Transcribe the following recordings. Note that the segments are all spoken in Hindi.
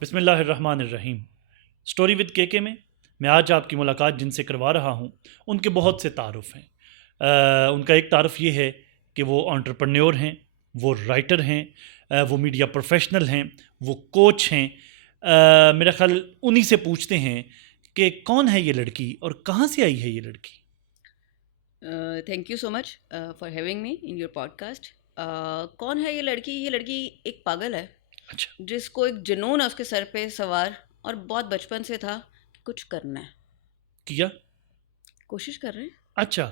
बिस्मिल्लाहिर्रहमानिर्रहीम। स्टोरी विद के में मैं आज आपकी मुलाकात जिनसे करवा रहा हूँ उनके बहुत से तारुफ़ हैं। उनका एक तारुफ़ ये है कि वो एंटरप्रेन्योर हैं, वो राइटर हैं, वो मीडिया प्रोफेशनल हैं, वो कोच हैं। मेरा ख़्याल उन्हीं से पूछते हैं कि कौन है ये लड़की और कहाँ से आई है ये लड़की। Thank you so much for having me in your podcast. कौन है ये लड़की? ये लड़की एक पागल है अच्छा। जिसको एक जुनून है उसके सर पे सवार, और बहुत बचपन से था कि कुछ करना है, किया। कोशिश कर रहे हैं। अच्छा,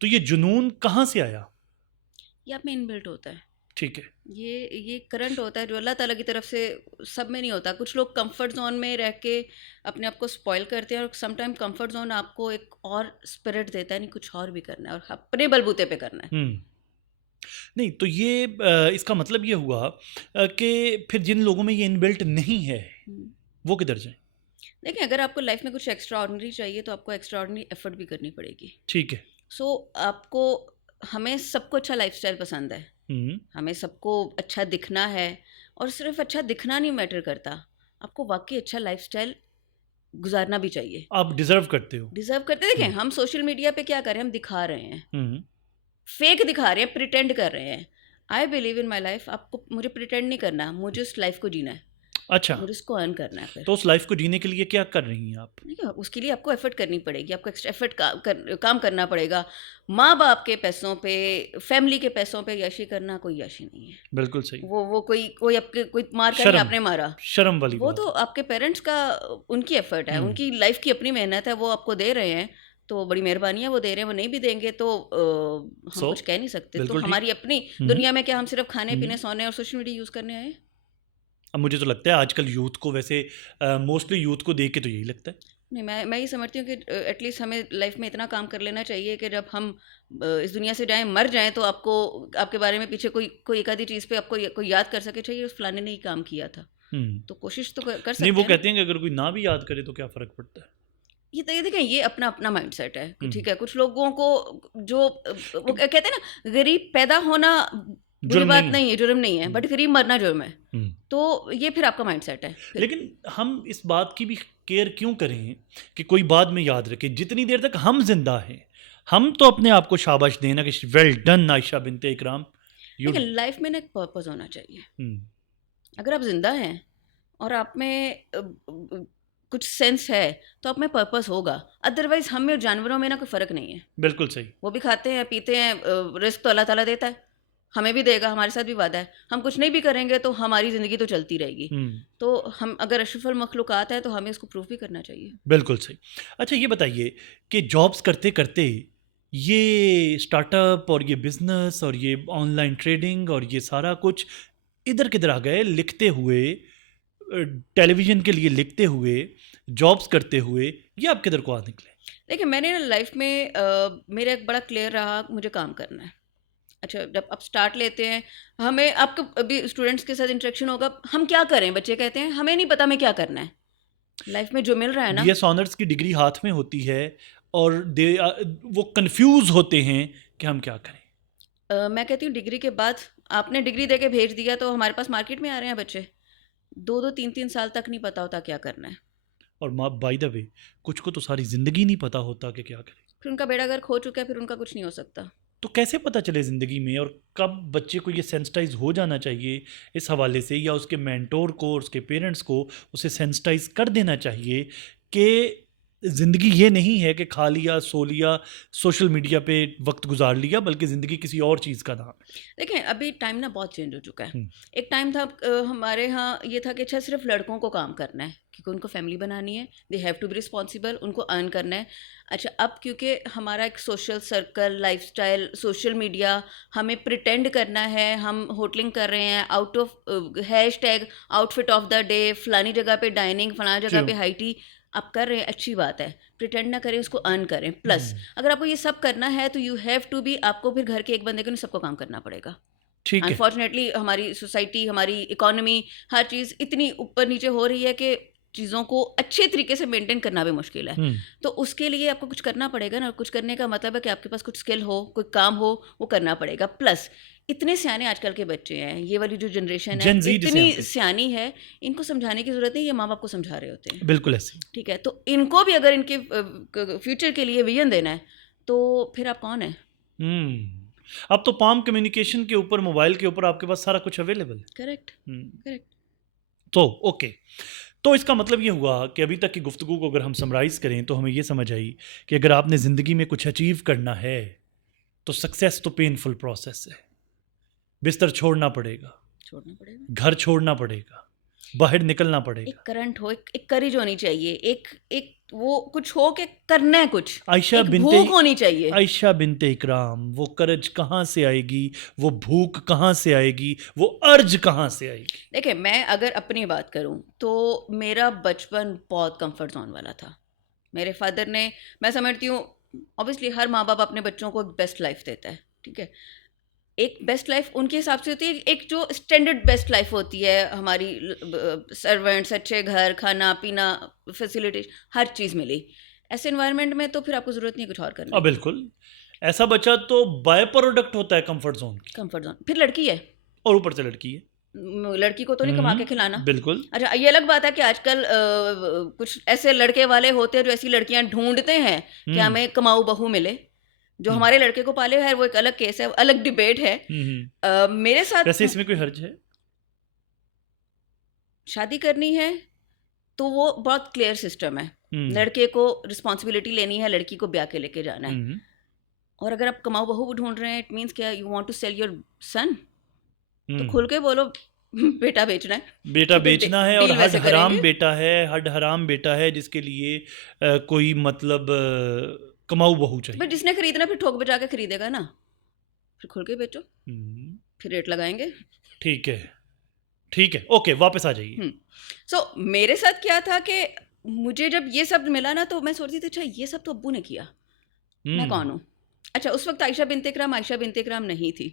तो ये जुनून कहाँ से आया? ये आप में इनबिल्ट होता है। ठीक है। ये करंट होता है जो अल्लाह ताला की तरफ से, सब में नहीं होता। कुछ लोग कंफर्ट जोन में रह के अपने आप को स्पॉइल करते हैं, और समटाइम कंफर्ट जोन आपको एक और स्पिरिट देता है, नहीं कुछ और भी करना है और अपने बलबूते पे करना है। हम्म। नहीं तो ये इसका मतलब ये हुआ कि फिर जिन लोगों में ये इनबिल्ट नहीं है हम्म। वो किधर जाएं? देखिए, अगर आपको लाइफ में कुछ एक्स्ट्रा ऑर्डिनरी चाहिए तो आपको एक्स्ट्रा ऑर्डिनरी एफर्ट भी करनी पड़ेगी। ठीक है। सो आपको, हमें सबको अच्छा लाइफस्टाइल पसंद है, हम्म। हमें सबको अच्छा दिखना है, और सिर्फ अच्छा दिखना नहीं मैटर करता, आपको वाकई अच्छा लाइफस्टाइल गुजारना भी चाहिए। आप डिजर्व करते हो। डिजर्व करते, देखें हम्म। हम सोशल मीडिया पे क्या कर रहे हैं, हम दिखा रहे हैं, हम्म। फेक दिखा रहे हैं, प्रिटेंड कर रहे हैं। I believe in my life, आपको मुझे प्रिटेंड नहीं करना, मुझे उस लाइफ को जीना है, अच्छा, मुझे उसको अर्न करना है। फिर तो उस लाइफ को जीने के लिए क्या कर रही हैं आप? ठीक है, उसके लिए आपको एफर्ट करनी पड़ेगी, आपको एक्स्ट्रा एफर्ट काम करना पड़ेगा। माँ बाप के पैसों पे, फैमिली के पैसों पे याशी करना कोई याशी नहीं है। बिल्कुल सही। वो कोई कोई आपके कोई मार कर नहीं, शर्म, आपने मारा। शर्म वाली वो बात तो है। आपके पेरेंट्स का, उनकी एफर्ट है, हम्म। उनकी लाइफ की अपनी मेहनत है, वो आपको दे रहे हैं तो बड़ी मेहरबानी है। वो दे रहे हैं, वो नहीं भी देंगे तो हम सो कुछ कह नहीं सकते। तो बिल्कुल ठीक। हमारी अपनी हम्म। दुनिया में क्या हम सिर्फ खाने हम्म। पीने, सोने और सोशल मीडिया यूज़ करने आए हैं? अब मुझे तो लगता है आजकल यूथ को, वैसे मोस्टली यूथ को देख के तो यही लगता है। नहीं, मैं ये समझती हूँ कि एटलीस्ट हमें लाइफ में इतना काम कर लेना चाहिए कि जब हम इस दुनिया से जाएं, मर जाएं, तो आपको, आपके बारे में पीछे कोई कोई एक आधी चीज़ पे आपको कोई याद कर सके, चाहिए उस फलाने ने ही काम किया था। हम्म। तो कोशिश तो कर नहीं, सकते वो हैं ना। कहते हैं कि अगर कोई ना भी याद करे तो क्या फ़र्क पड़ता है। ये देखें, ये अपना अपना माइंडसेट है कि हम्म। ठीक है, कुछ लोगों को जो वो कहते हैं ना, गरीब पैदा होना बुरी जुर्म बात नहीं है। नहीं है, जुर्म नहीं है, हम्म। बट गरीब मरना जुर्म है। हम्म। तो ये फिर आपका माइंडसेट है फिर। लेकिन हम इस बात की भी केयर क्यों करें कि कोई बाद में याद रखे? जितनी देर तक हम जिंदा हैं, हम तो अपने आप को शाबाश देना कि well done Ayesha बिनते Ikram, you. देखिए, लाइफ में ना एक पर्पस होना चाहिए। हम्म। अगर आप जिंदा हैं और आप में कुछ सेंस है, तो आप में पर्पस होगा। अदरवाइज हम में और जानवरों में ना कोई फ़र्क नहीं है। बिल्कुल सही। वो भी खाते हैं पीते हैं, रिस्क तो अल्लाह ताला देता है, हमें भी देगा, हमारे साथ भी वादा है। हम कुछ नहीं भी करेंगे तो हमारी ज़िंदगी तो चलती रहेगी। हम्म। तो हम अगर अशरफुल मखलूक़ात है तो हमें उसको प्रूफ भी करना चाहिए। बिल्कुल सही। अच्छा, ये बताइए कि जॉब्स करते करते ये स्टार्टअप और ये बिजनेस और ये ऑनलाइन ट्रेडिंग और ये सारा कुछ इधर किधर आ गए? लिखते हुए, टेलीविज़न के लिए लिखते हुए, जॉब्स करते हुए, ये आप किधर को आ निकले? देखिए, मैंने ना लाइफ में मेरा एक बड़ा क्लियर रहा, मुझे काम करना है। अच्छा, जब आप स्टार्ट लेते हैं, हमें आपको अभी स्टूडेंट्स के साथ इंटरेक्शन होगा, हम क्या करें? बच्चे कहते हैं हमें नहीं पता हमें क्या करना है। लाइफ में जो मिल रहा है ना, बीएस ऑनर्स की डिग्री हाथ में होती है और वो कंफ्यूज होते हैं कि हम क्या करें। मैं कहती हूँ डिग्री के बाद, आपने डिग्री दे के भेज दिया तो हमारे पास मार्केट में आ रहे हैं बच्चे, 2-2 3-3 साल तक नहीं पता होता क्या करना है। और बाय द वे, कुछ को तो सारी ज़िंदगी नहीं पता होता कि क्या करें। फिर उनका बेड़ा गर्क हो चुका है, फिर उनका कुछ नहीं हो सकता। तो कैसे पता चले ज़िंदगी में, और कब बच्चे को ये सेंसिटाइज हो जाना चाहिए इस हवाले से, या उसके मेंटोर को और उसके पेरेंट्स को उसे सेंसिटाइज कर देना चाहिए कि ज़िंदगी ये नहीं है कि खा लिया, सो लिया, सोशल मीडिया पे वक्त गुजार लिया, बल्कि ज़िंदगी किसी और चीज़ का नाम है। देखें, अभी टाइम ना बहुत चेंज हो चुका है। हम्म। एक टाइम था, हमारे यहाँ ये था कि अच्छा सिर्फ लड़कों को काम करना है, क्योंकि उनको फैमिली बनानी है, they have to be responsible, उनको अर्न करना है। अच्छा, अब क्योंकि हमारा एक social circle, lifestyle, social media, हमें प्रिटेंड करना है, हम होटलिंग कर रहे हैं, out of hashtag outfit of the day, फलानी जगह पे डाइनिंग, फलानी जगह क्यों? पे हाई टी, आप कर रहे हैं, अच्छी बात है। प्रिटेंड ना करें, उसको अर्न करें। प्लस हम्म। अगर आपको ये सब करना है तो यू हैव टू बी, आपको फिर घर के एक बंदे को नहीं, सबको काम करना पड़ेगा। ठीक है। अनफॉर्चुनेटली हमारी सोसाइटी, हमारी इकोनॉमी, हर चीज़ इतनी ऊपर नीचे हो रही है कि चीज़ों को अच्छे तरीके से मेंटेन करना भी मुश्किल है। तो उसके लिए आपको कुछ करना पड़ेगा ना, कुछ करने का मतलब है कि आपके पास कुछ स्किल हो, कोई काम हो, वो करना पड़ेगा। प्लस इतने सियाने आजकल के बच्चे हैं, ये वाली जो जनरेशन है जेन ज़ी जिसे हम इतनी कहते सियानी है, इनको समझाने की ज़रूरत नहीं, ये माँ बाप को समझा रहे होते हैं। हैं। बिल्कुल ऐसे। ठीक है, तो इनको भी अगर इनके फ्यूचर के लिए विजन देना है तो फिर आप कौन है? अब तो पाम कम्युनिकेशन के ऊपर, मोबाइल के ऊपर आपके पास सारा कुछ अवेलेबल है। Correct, correct. तो ओके, तो इसका मतलब ये हुआ कि अभी तक की गुफ्तगू को अगर हम समराइज़ करें तो हमें ये समझ आई कि अगर आपने ज़िंदगी में कुछ अचीव करना है तो सक्सेस तो पेनफुल प्रोसेस है। बिस्तर छोड़ना पड़ेगा, घर छोड़ना पड़ेगा, बाहर निकलना पड़ेगा। एक करंट हो, एक करेज होनी चाहिए, एक वो कुछ हो के करना है कुछ, आयशा एक बिनते भूख होनी चाहिए। आयशा बिनते इकराम, वो करज कहाँ से आएगी, वो भूख कहाँ से आएगी, वो अर्ज कहाँ से आएगी? देखिए, मैं अगर अपनी बात करूं तो मेरा बचपन बहुत कंफर्ट जोन वाला था। मेरे फादर ने, मैं समझती हूँ ऑब्वियसली हर माँ बाप अपने बच्चों को एक बेस्ट लाइफ देता है, ठीक है। एक बेस्ट लाइफ उनके हिसाब से होती है, एक जो स्टैंडर्ड बेस्ट लाइफ होती है हमारी, सर्वेंट्स, अच्छे घर, खाना पीना, फैसिलिटी, हर चीज़ मिली। ऐसे इन्वायरमेंट में तो फिर आपको ज़रूरत नहीं है कुछ और करने की। बिल्कुल, ऐसा बच्चा तो बाय प्रोडक्ट होता है कंफर्ट जोन की, कंफर्ट जोन। फिर लड़की है, और ऊपर से लड़की है। लड़की को तो नहीं कमा के खिलाना। बिल्कुल। अच्छा, ये अलग बात है कि आजकल कुछ ऐसे लड़के वाले होते हैं जो ऐसी लड़कियां ढूंढते हैं कि हमें कमाऊ बहू मिले। जो हमारे लड़के को पाले है वो एक अलग केस है, अलग डिबेट है। मेरे साथ वैसे इसमें कोई हर्ज है? शादी करनी है तो वो बहुत क्लियर सिस्टम है। लड़के को रिस्पॉन्सिबिलिटी लेनी है, लड़की को ब्याह के लेके जाना है। और अगर आप कमाऊ बहू ढूंढ रहे हैं, इट मीन्स क्या, you want to sell your son, तो खुल के बोलो बेटा बेचना है, बेटा बेचना है, और हड हराम बेटा है, हड हराम बेटा है जिसके लिए कोई मतलब कमाऊ बहू चाहिए। बट जिसने खरीदना फिर ठोक बजा के खरीदेगा ना, फिर खुल के बेचो, फिर रेट लगाएंगे। ठीक है, ठीक है, ओके, वापस आ जाइए। सो मेरे साथ क्या था कि मुझे जब ये सब मिला ना तो मैं सोचती थी अच्छा ये सब तो अब्बू ने किया, मैं कौन हूँ? अच्छा, उस वक्त आयशा बिनते इकराम नहीं थी,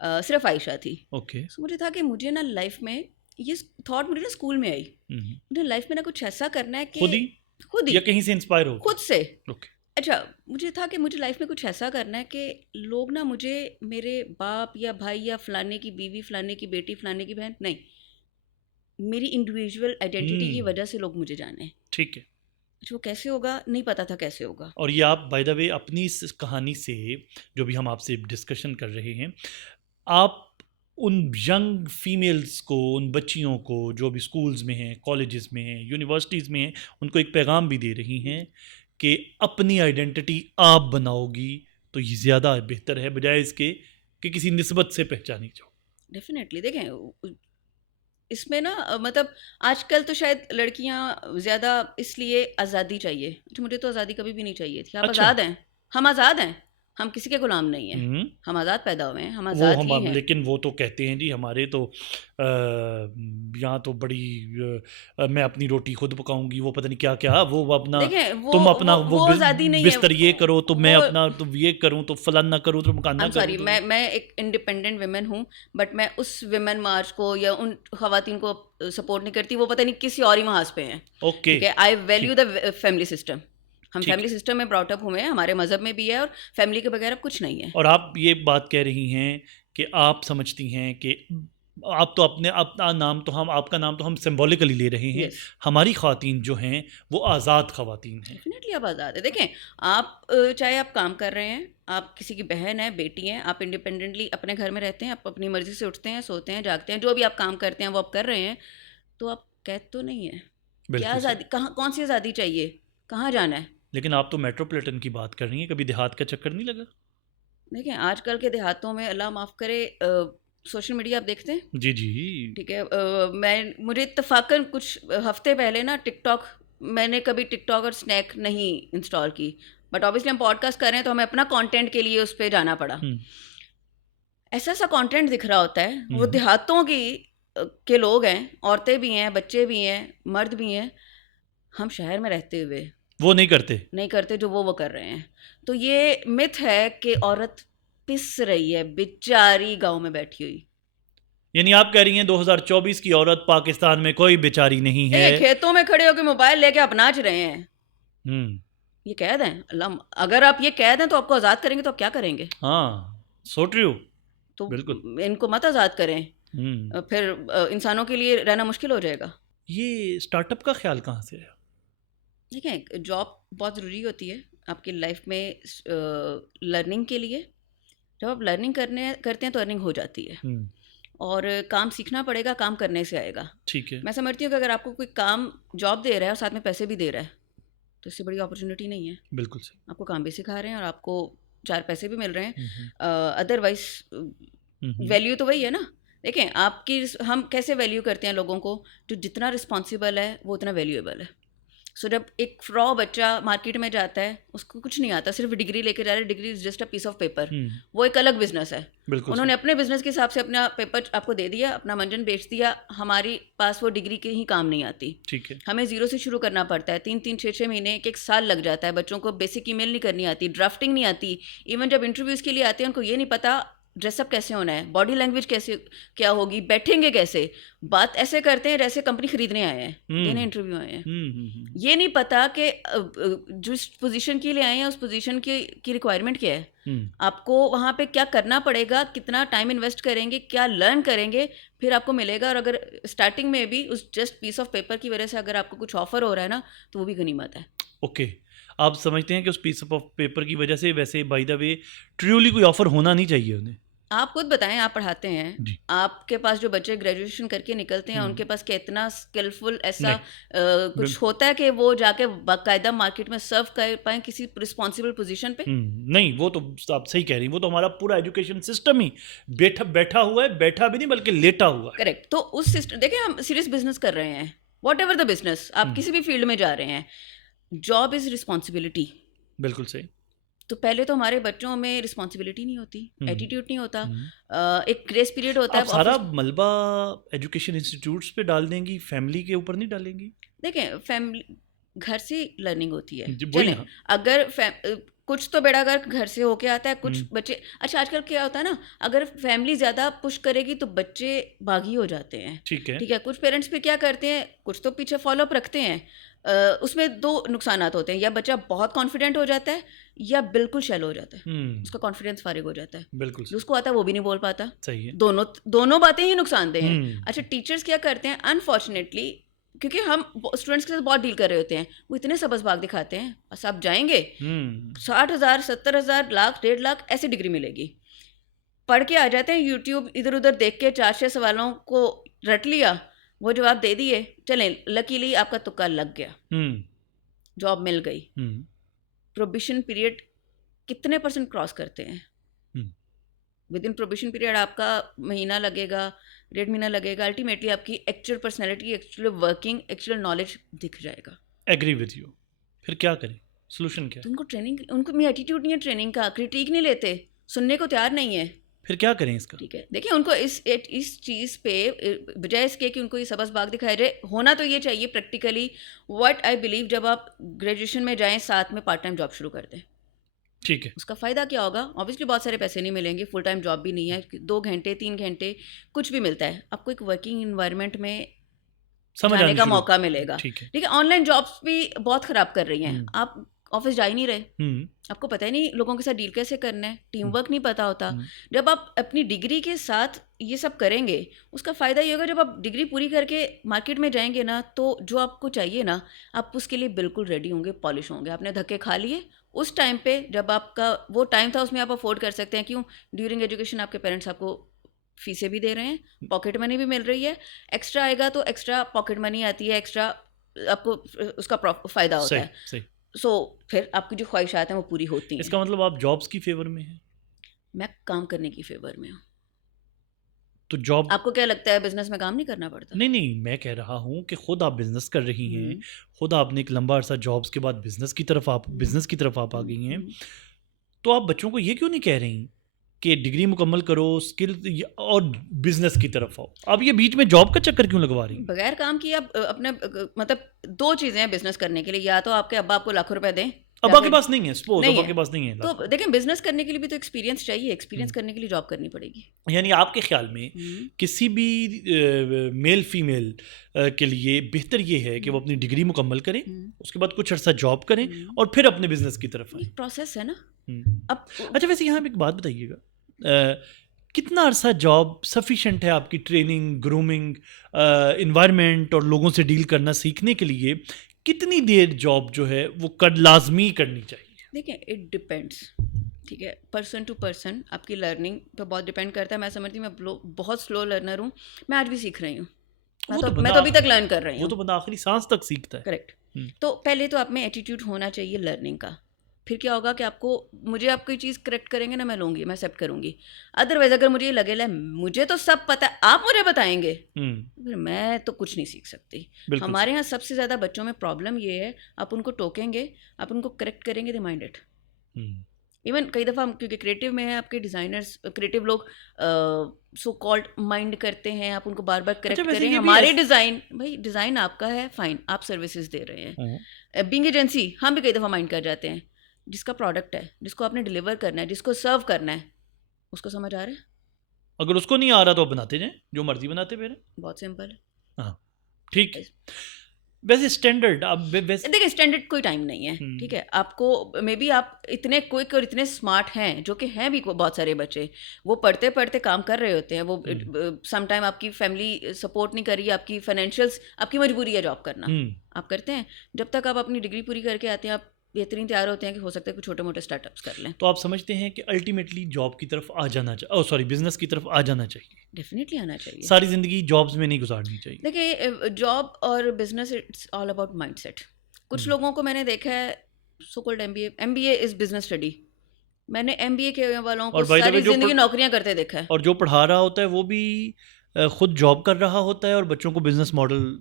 सिर्फ आयशा थी। ओके। सो मुझे था कि मुझे ना लाइफ में ये थॉट मुझे ना स्कूल में आई, मुझे लाइफ में ना कुछ ऐसा करना है कि खुद ही या कहीं से इंस्पायर हो, खुद से। ओके। अच्छा, मुझे था कि मुझे लाइफ में कुछ ऐसा करना है कि लोग ना मुझे मेरे बाप या भाई या फलाने की बीवी, फलाने की बेटी, फलाने की बहन नहीं, मेरी इंडिविजुअल आइडेंटिटी की वजह से लोग मुझे जाने। ठीक है। वो कैसे होगा नहीं पता था कैसे होगा। और ये आप बाय द वे अपनी इस कहानी से, जो भी हम आपसे डिस्कशन कर रहे हैं, आप उन यंग फीमेल्स को, उन बच्चियों को जो भी स्कूल्स में हैं, कॉलेजेस में हैं, यूनिवर्सिटीज़ में हैं, उनको एक पैगाम भी दे रही हैं कि अपनी आइडेंटिटी आप बनाओगी तो ये ज़्यादा बेहतर है, बजाय इसके कि किसी निस्बत से पहचानी जाओ। डेफिनेटली। देखें, इसमें ना मतलब आजकल तो शायद लड़कियां ज़्यादा इसलिए आज़ादी चाहिए। मुझे तो आज़ादी कभी भी नहीं चाहिए थी। आप आज़ाद हैं, हम आज़ाद हैं, हम किसी के गुलाम नहीं हैं, हम आज़ाद पैदा हुए हैं, हम आज़ाद ही हैं। लेकिन वो तो कहते हैं जी हमारे तो यहाँ तो बड़ी मैं अपनी रोटी खुद पकाऊंगी, वो पता नहीं क्या क्या, वो अपना तुम अपना वो आज़ादी नहीं बिस्तर ये करो तो मैं अपना तो ये करूँ, तो फलाना करूँ तो मकाना करूँ। सॉरी, मैं एक इंडिपेंडेंट विमेन हूँ, बट मैं उस विमेन मार्च को या उन खवातीन को सपोर्ट नहीं करती, वो पता नहीं किसी और ही महाज पे हैं। Okay, I value the family system. हम फैमिली सिस्टम में ब्रॉट अप हुए हैं, हमारे मज़हब में भी है, और फैमिली के बगैर अब कुछ नहीं है। और आप ये बात कह रही हैं कि आप समझती हैं कि आप तो अपना नाम तो हम, आपका नाम तो हम सिंबॉलिकली ले रहे हैं। हमारी ख़वातीन जो हैं वो आज़ाद ख़वातीन हैं। डेफिनेटली आप आज़ाद है। देखें, आप चाहे आप काम कर रहे हैं, आप किसी की बहन है, बेटी हैं, आप इंडिपेंडेंटली अपने घर में रहते हैं, आप अपनी मर्ज़ी से उठते हैं, सोते हैं, जागते हैं, जो भी आप काम करते हैं वो आप कर रहे हैं, तो आप कैद तो नहीं है। क्या आज़ादी, कहाँ, कौन सी आज़ादी चाहिए, कहाँ जाना है? लेकिन आप तो मेट्रोपॉलिटन की बात कर रही हैं, कभी देहात का चक्कर नहीं लगा? देखें, आजकल के देहातों में अल्लाह माफ़ करे सोशल मीडिया आप देखते हैं? जी जी, ठीक है। मुझे इत्तफाकन कुछ हफ्ते पहले ना टिकटॉक, मैंने कभी टिकटॉक और स्नैक नहीं इंस्टॉल की, बट ऑब्वियसली हम पॉडकास्ट कर रहे हैं तो हमें अपना कंटेंट के लिए उस पर जाना पड़ा। ऐसा सा कंटेंट दिख रहा होता है, वो देहातों के लोग हैं, औरतें भी हैं, बच्चे भी हैं, मर्द भी हैं, हम शहर में रहते हुए वो नहीं करते जो वो कर रहे हैं। तो ये मिथ है कि औरत पिस रही है बेचारी गांव में बैठी हुई। यानी आप कह रही हैं 2024 की औरत पाकिस्तान में कोई बेचारी नहीं है। ये खेतों में खड़े होकर मोबाइल लेके आप नाच रहे हैं, हम्म, ये कैद है अल्लाह। अगर आप ये कैद हैं तो आपको आज़ाद करेंगे तो आप क्या करेंगे? हाँ, सो ट्रू, तो बिल्कुल। इनको मत आज़ाद करें, फिर इंसानों के लिए रहना मुश्किल हो जाएगा। ये स्टार्टअप का ख्याल कहाँ से आया? देखें, जॉब बहुत ज़रूरी होती है आपकी लाइफ में लर्निंग के लिए। जब आप लर्निंग करते हैं तो अर्निंग हो जाती है, और काम सीखना पड़ेगा, काम करने से आएगा। ठीक है। मैं समझती हूँ कि अगर आपको कोई काम जॉब दे रहा है और साथ में पैसे भी दे रहा है तो इससे बड़ी अपॉर्चुनिटी नहीं है। बिल्कुल सही। आपको काम भी सिखा रहे हैं और आपको 4 पैसे भी मिल रहे हैं। अदरवाइज वैल्यू तो वही है ना। देखें, हम कैसे वैल्यू करते हैं लोगों को, जो जितना रिस्पॉन्सिबल है वो उतना वैल्यूएबल है। सो जब एक फ्रॉ बच्चा मार्केट में जाता है, उसको कुछ नहीं आता, सिर्फ डिग्री लेके जा रहा है, degree is just a piece of paper, वो एक अलग बिजनेस है। बिल्कुल उन्होंने अपने बिजनेस के हिसाब से अपना पेपर आपको दे दिया, अपना मंजन बेच दिया। हमारी पास वो डिग्री के ही काम नहीं आती। ठीक है। हमें जीरो से शुरू करना पड़ता है। 3-3, 6-6 महीने, एक साल लग जाता है। बच्चों को बेसिक ईमेल नहीं करनी आती, ड्राफ्टिंग नहीं आती। इवन जब इंटरव्यूज़ के लिए आते हैं उनको ये नहीं पता ड्रेसअप कैसे होना है, बॉडी लैंग्वेज कैसे क्या होगी, बैठेंगे कैसे, बात ऐसे करते हैं जैसे कंपनी खरीदने आए हैं, देने इंटरव्यू आए हैं। ये नहीं पता कि जिस पोजीशन के लिए आए हैं उस पोजीशन की रिक्वायरमेंट क्या है, आपको वहाँ पे क्या करना पड़ेगा, कितना टाइम इन्वेस्ट करेंगे, क्या लर्न करेंगे, फिर आपको मिलेगा। और अगर स्टार्टिंग में भी उस जस्ट पीस ऑफ पेपर की वजह से अगर आपको कुछ ऑफर हो रहा है ना, तो वो भी गनीमत है। ओके, आप समझते हैं कि उस पीस ऑफ पेपर की वजह से, वैसे बाय द वे ट्रूली कोई ऑफर होना नहीं चाहिए उन्हें? आप खुद बताएं, आप पढ़ाते हैं, आपके पास जो बच्चे ग्रेजुएशन करके निकलते हैं उनके पास कितना स्किलफुल ऐसा कुछ होता है कि वो जाके बाकायदा मार्केट में सर्व कर पाए किसी रिस्पॉन्सिबल पोजीशन पे? नहीं, वो तो आप सही कह रही हैं। वो तो हमारा पूरा एजुकेशन सिस्टम ही बैठा हुआ है, बैठा भी नहीं बल्कि लेटा हुआ है। करेक्ट। तो उस सिस्टम, देखिए हम सीरियस बिजनेस कर रहे हैं, वॉट एवर द बिजनेस, आप किसी भी फील्ड में जा रहे हैं, जॉब इज रिस्पॉन्सिबिलिटी। बिल्कुल सही। तो पहले तो हमारे बच्चों में रिस्पॉन्सिबिलिटी नहीं होती, एटीट्यूड नहीं होता, एक ग्रेस पीरियड होता है। आप सारा मलबा एजुकेशन इंस्टीट्यूट्स पे डाल देंगी, फैमिली के ऊपर नहीं डालेंगी? देखें, फैमिली घर से लर्निंग होती है। चलें, अगर कुछ तो बेड़ागर घर से होके आता है, कुछ बच्चे, अच्छा आजकल क्या होता है ना, अगर फैमिली ज़्यादा पुश करेगी तो बच्चे बागी हो जाते हैं। ठीक है। ठीक है, कुछ पेरेंट्स भी क्या करते हैं, कुछ तो पीछे फॉलोअप रखते हैं। उसमें 2 नुकसानात होते हैं, या बच्चा बहुत कॉन्फिडेंट हो जाता है या बिल्कुल शैलो हो जाता है, उसका कॉन्फिडेंस फारिग हो जाता है। बिल्कुल। उसको आता है वो भी नहीं बोल पाता। सही है। दोनों बातें ही नुकसानदेह हैं। अच्छा, टीचर्स क्या करते हैं, अनफॉर्चुनेटली, क्योंकि हम स्टूडेंट्स के साथ बहुत डील कर रहे होते हैं, वो इतने सबसबाग दिखाते हैं, बस आप जाएंगे 60,000, 70,000, लाख, 1.5 लाख ऐसी डिग्री मिलेगी। पढ़ के आ जाते हैं, यूट्यूब इधर उधर देख के 4-6 सवालों को रट लिया, वो जवाब दे दिए, चलें, लकीली आपका तुक्का लग गया, जॉब मिल गई। प्रोबिशन पीरियड कितने % क्रॉस करते हैं? विद इन प्रोबिशन पीरियड आपका महीना लगेगा, 1.5 महीना लगेगा, अल्टीमेटली आपकी actual personality, actual working, actual knowledge दिख जाएगा। Agree with you. फिर क्या करें, सोल्यूशन क्या है? तो उनको ट्रेनिंग, उनको में एटीट्यूड नहीं है ट्रेनिंग का, क्रिटिक नहीं लेते, सुनने को तैयार नहीं है। फिर क्या करें इसका? ठीक है, देखिए उनको इस चीज़ पे बजाय इसके कि उनको ये सबसबाग दिखाया जाए, होना तो ये चाहिए प्रैक्टिकली। व्हाट आई बिलीव, जब आप ग्रेजुएशन में जाएं साथ में पार्ट टाइम जॉब शुरू कर दें। ठीक है। उसका फ़ायदा क्या होगा? ऑब्वियसली बहुत सारे पैसे नहीं मिलेंगे, फुल टाइम जॉब भी नहीं है, 2 घंटे 3 घंटे कुछ भी मिलता है, आपको एक वर्किंग इन्वायरमेंट में जाने का मौका मिलेगा। ठीक है। लेकिन ऑनलाइन जॉब्स भी बहुत ख़राब कर रही हैं। आप ऑफिस जा ही नहीं रहे, आपको पता ही नहीं लोगों के साथ डील कैसे करना है, टीम वर्क नहीं पता होता। जब आप अपनी डिग्री के साथ ये सब करेंगे, उसका फ़ायदा ये होगा, जब आप डिग्री पूरी करके मार्केट में जाएंगे ना, तो जो आपको चाहिए ना, आप उसके लिए बिल्कुल रेडी होंगे, पॉलिश होंगे। आपने धक्के खा लिए उस टाइम पे, जब आपका वो टाइम था, उसमें आप अफोर्ड कर सकते हैं। क्यों? ड्यूरिंग एजुकेशन आपके पेरेंट्स आपको फीसें भी दे रहे हैं, पॉकेट मनी भी मिल रही है, एक्स्ट्रा आएगा तो एक्स्ट्रा पॉकेट मनी आती है, एक्स्ट्रा आपको उसका फ़ायदा होता है। सही। सो फिर आपकी जो ख्वाहिशात हैं वो पूरी होती हैं। इसका मतलब आप जॉब्स की फेवर में हैं? मैं काम करने की फेवर में हूँ। तो जॉब, आपको क्या लगता है बिजनेस में काम नहीं करना पड़ता? नहीं, मैं कह रहा हूँ कि खुद आप बिजनेस कर रही हैं, खुद आपने एक लंबा अरसा जॉब्स के बाद बिजनेस की तरफ आप आ गई हैं, तो आप बच्चों को ये क्यों नहीं कह रही कि डिग्री मुकम्मल करो, स्किल और बिजनेस की तरफ आओ? अब ये बीच में जॉब का चक्कर क्यों लगवा रही हैं? बगैर काम की आप अपने, मतलब 2 चीज़ें हैं बिजनेस करने के लिए, या तो आपके अब्बा आपको लाखों रुपए दें अब आपके पास नहीं है, सपोज नहीं अब है। आपके पास नहीं है, तो देखें बिजनेस करने के लिए भी तो एक्सपीरियंस चाहिए, एक्सपीरियंस करने के लिए जॉब करनी पड़ेगी। यानी आपके ख्याल में किसी भी मेल फीमेल के लिए बेहतर ये है कि वो अपनी डिग्री मुकम्मल करें, उसके बाद कुछ अर्सा जॉब करें और फिर अपने बिजनेस की तरफ आए। एक प्रोसेस है ना। अब अच्छा, वैसे यहाँ पे एक बात बताइएगा, कितना अर्सा जॉब सफिशेंट है आपकी ट्रेनिंग, ग्रूमिंग, इन्वायरमेंट और लोगों से डील करना सीखने के लिए? कितनी देर जॉब जो है वो लाजमी करनी चाहिए? देखिए इट डिपेंड्स, ठीक है, पर्सन टू पर्सन आपकी लर्निंग पे बहुत डिपेंड करता है। मैं समझती हूँ मैं बहुत स्लो लर्नर हूँ, मैं आज भी सीख रही हूँ, मैं तो अभी तक लर्न कर रही हूँ। वो तो बंदा आखिरी सांस तक सीखता है। करेक्ट। तो पहले तो आप में एटीट्यूड होना चाहिए लर्निंग का। फिर क्या होगा कि आपको, मुझे आप कोई चीज़ करेक्ट करेंगे ना, मैं लूँगी, मैं एक्सेप्ट करूँगी। अदरवाइज अगर मुझे ये लगेगा मुझे तो सब पता है, आप मुझे बताएंगे, फिर मैं तो कुछ नहीं सीख सकती। हमारे यहाँ सबसे ज़्यादा बच्चों में प्रॉब्लम ये है, आप उनको टोकेंगे, आप उनको करेक्ट करेंगे, दे माइंड इट। इवन कई दफ़ा हम, क्योंकि क्रिएटिव में है, आपके डिज़ाइनर्स क्रिएटिव लोग सो कॉल्ड माइंड करते हैं, आप उनको बार बार करेक्ट करें। हमारे डिज़ाइन, भाई डिज़ाइन आपका है, फाइन, आप सर्विसेज दे रहे हैं। बीइंग एजेंसी हम भी कई दफ़ा माइंड कर जाते हैं। जिसका प्रोडक्ट है, जिसको आपने डिलीवर करना है, जिसको सर्व करना है, उसको समझ आ रहा है? अगर उसको नहीं आ रहा तो बनाते जाएं, जो मर्जी बनाते फिर। बहुत सिंपल है। हाँ ठीक है। वैसे स्टैंडर्ड, अब देखिए स्टैंडर्ड कोई टाइम नहीं है, ठीक है। आपको मे बी आप इतने क्विक और इतने स्मार्ट हैं, जो कि हैं भी बहुत सारे बच्चे, वो पढ़ते पढ़ते काम कर रहे होते हैं। वो सम टाइम आपकी फैमिली सपोर्ट नहीं कर रही, आपकी फाइनेंशियल्स, आपकी मजबूरी है जॉब करना, आप करते हैं। जब तक आप अपनी डिग्री पूरी करके आते हैं, आप बेहतरीन तैयार होते हैं कि हो सकता है कुछ छोटे मोटे स्टार्टअप्स कर लें। तो आप समझते हैं कि अल्टीमेटली जॉब की तरफ आ जाना चाहिए, बिजनेस की तरफ आ जाना चाहिए? डेफिनेटली आना चाहिए। सारी जिंदगी जॉब्स में नहीं गुजारनी चाहिए। देखिए जॉब और business it's all about mindset. कुछ लोगों को मैंने देखा है, so called MBA is business study. मैंने एमबीए के वालों को सारी जिंदगी नौकरियां करते देखा है। और जो पढ़ा रहा होता है वो भी खुद जॉब कर रहा होता है और बच्चों को बिजनेस मॉडल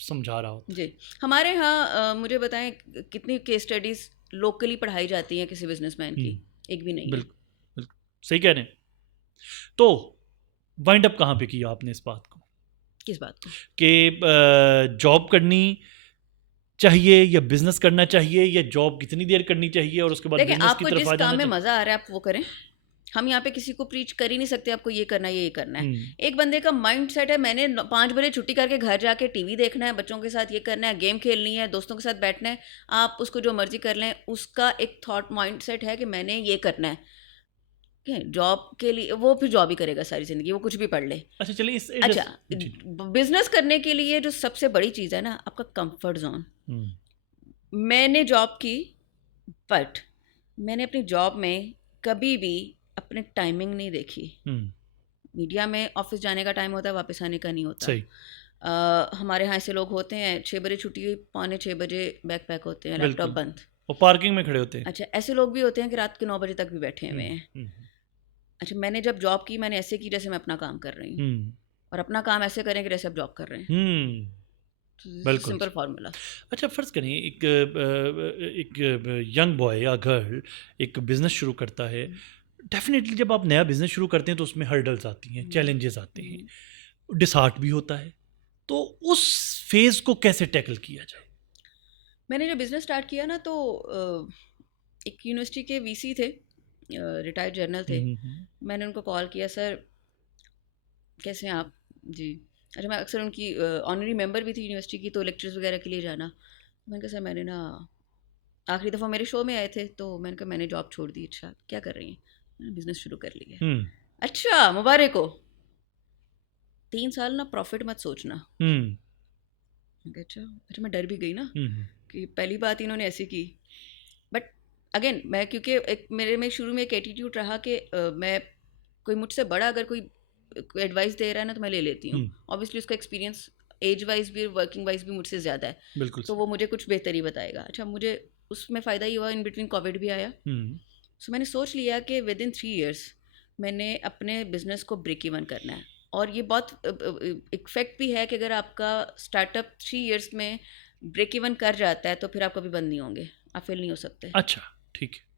समझा रहा होता है। जी, हमारे यहाँ मुझे बताएं कितनी केस स्टडीज लोकली पढ़ाई जाती हैं किसी बिजनेसमैन की? एक भी नहीं है। बिल्कुल सही कह रहे हैं। तो वाइंड अप कहाँ पे किया आपने इस बात को? किस बात को? कि जॉब करनी चाहिए या बिजनेस करना चाहिए, या जॉब कितनी देर करनी चाहिए और उसके बाद बिजनेस की तरफ आ जाना चाहिए? आपको जिस काम में मजा आ रहा है आप वो करें। हम यहाँ पे किसी को प्रीच कर ही नहीं सकते आपको ये करना है, ये करना है। एक बंदे का माइंड सेट है, मैंने 5 बजे छुट्टी करके घर जाके टीवी देखना है, बच्चों के साथ ये करना है, गेम खेलनी है, दोस्तों के साथ बैठना है। आप उसको जो मर्जी कर लें, उसका एक थॉट माइंड सेट है कि मैंने ये करना है। जॉब के लिए वो फिर जॉब ही करेगा सारी जिंदगी, वो कुछ भी पढ़ ले। अच्छा चलिए, अच्छा, बिजनेस करने के लिए जो सबसे बड़ी चीज़ है ना, आपका कंफर्ट जोन। मैंने जॉब की, बट मैंने अपनी जॉब में कभी भी अपने टाइमिंग नहीं देखी। मीडिया में ऑफिस जाने का टाइम होता है, वापस आने का नहीं होता। सही। हमारे यहाँ ऐसे लोग होते हैं 6 बजे छुट्टी हुई, 5:45 बजे बैग पैक होते हैं, लैपटॉप बंद, और पार्किंग में खड़े होते हैं। अच्छा, ऐसे लोग भी होते हैं कि रात के 9 बजे तक भी बैठे हुए हैं। अच्छा, मैंने जब जॉब की, मैंने ऐसे की जैसे मैं अपना काम कर रही हूँ, और अपना काम ऐसे करें कि जैसे आप जॉब कर रहे हैं। बिल्कुल सिंपल फार्मूला। अच्छा, फ़र्ज़ करें एक यंग बॉय या गर्ल एक बिज़नेस शुरू करता है। डेफिनेटली जब आप नया बिज़नेस शुरू करते हैं तो उसमें हर्डल्स आती हैं, चैलेंजेस आते हैं, डिसहार्ट भी होता है। तो उस फेज़ को कैसे टैकल किया जाए? मैंने जब बिज़नेस स्टार्ट किया ना, तो एक यूनिवर्सिटी के वीसी थे, रिटायर्ड जर्नल थे। मैंने उनको कॉल किया, सर कैसे हैं आप? जी। अच्छा, मैं अक्सर उनकी ऑनरी मेंबर भी थी यूनिवर्सिटी की, तो लेक्चर्स वगैरह के लिए जाना। मैंने कहा सर, मैंने ना आखिरी दफ़ा मेरे शो में आए थे, तो मैंने कहा मैंने जॉब छोड़ दी। अच्छा, क्या कर रही हैं? मैंने बिज़नेस शुरू कर लिया। अच्छा, मुबारक हो। 3 साल ना प्रॉफिट मत सोचना। अच्छा, मैं डर भी गई ना कि पहली बात इन्होंने ऐसी की। बट अगेन मैं, क्योंकि एक मेरे में शुरू में एक एटीट्यूड रहा कि मैं, कोई मुझसे बड़ा अगर कोई एडवाइस दे रहा है ना, तो मैं ले लेती हूँ। ऑब्वियसली उसका एक्सपीरियंस एज वाइज भी, वर्किंग वाइज भी मुझसे ज़्यादा है। बिल्कुल। तो वो मुझे कुछ बेहतर ही बताएगा। अच्छा, मुझे उसमें फ़ायदा ही हुआ। इन बिटवीन कोविड भी आया। सो मैंने सोच लिया कि विद इन 3 ईयर्स मैंने अपने बिजनेस को ब्रेक इवन करना है। और ये बहुत इफेक्ट भी है कि अगर आपका स्टार्टअप 3 ईयर्स में ब्रेक इवन कर जाता है, तो फिर आप कभी बंद नहीं होंगे, आप फेल नहीं हो सकते। अच्छा, ठीक है।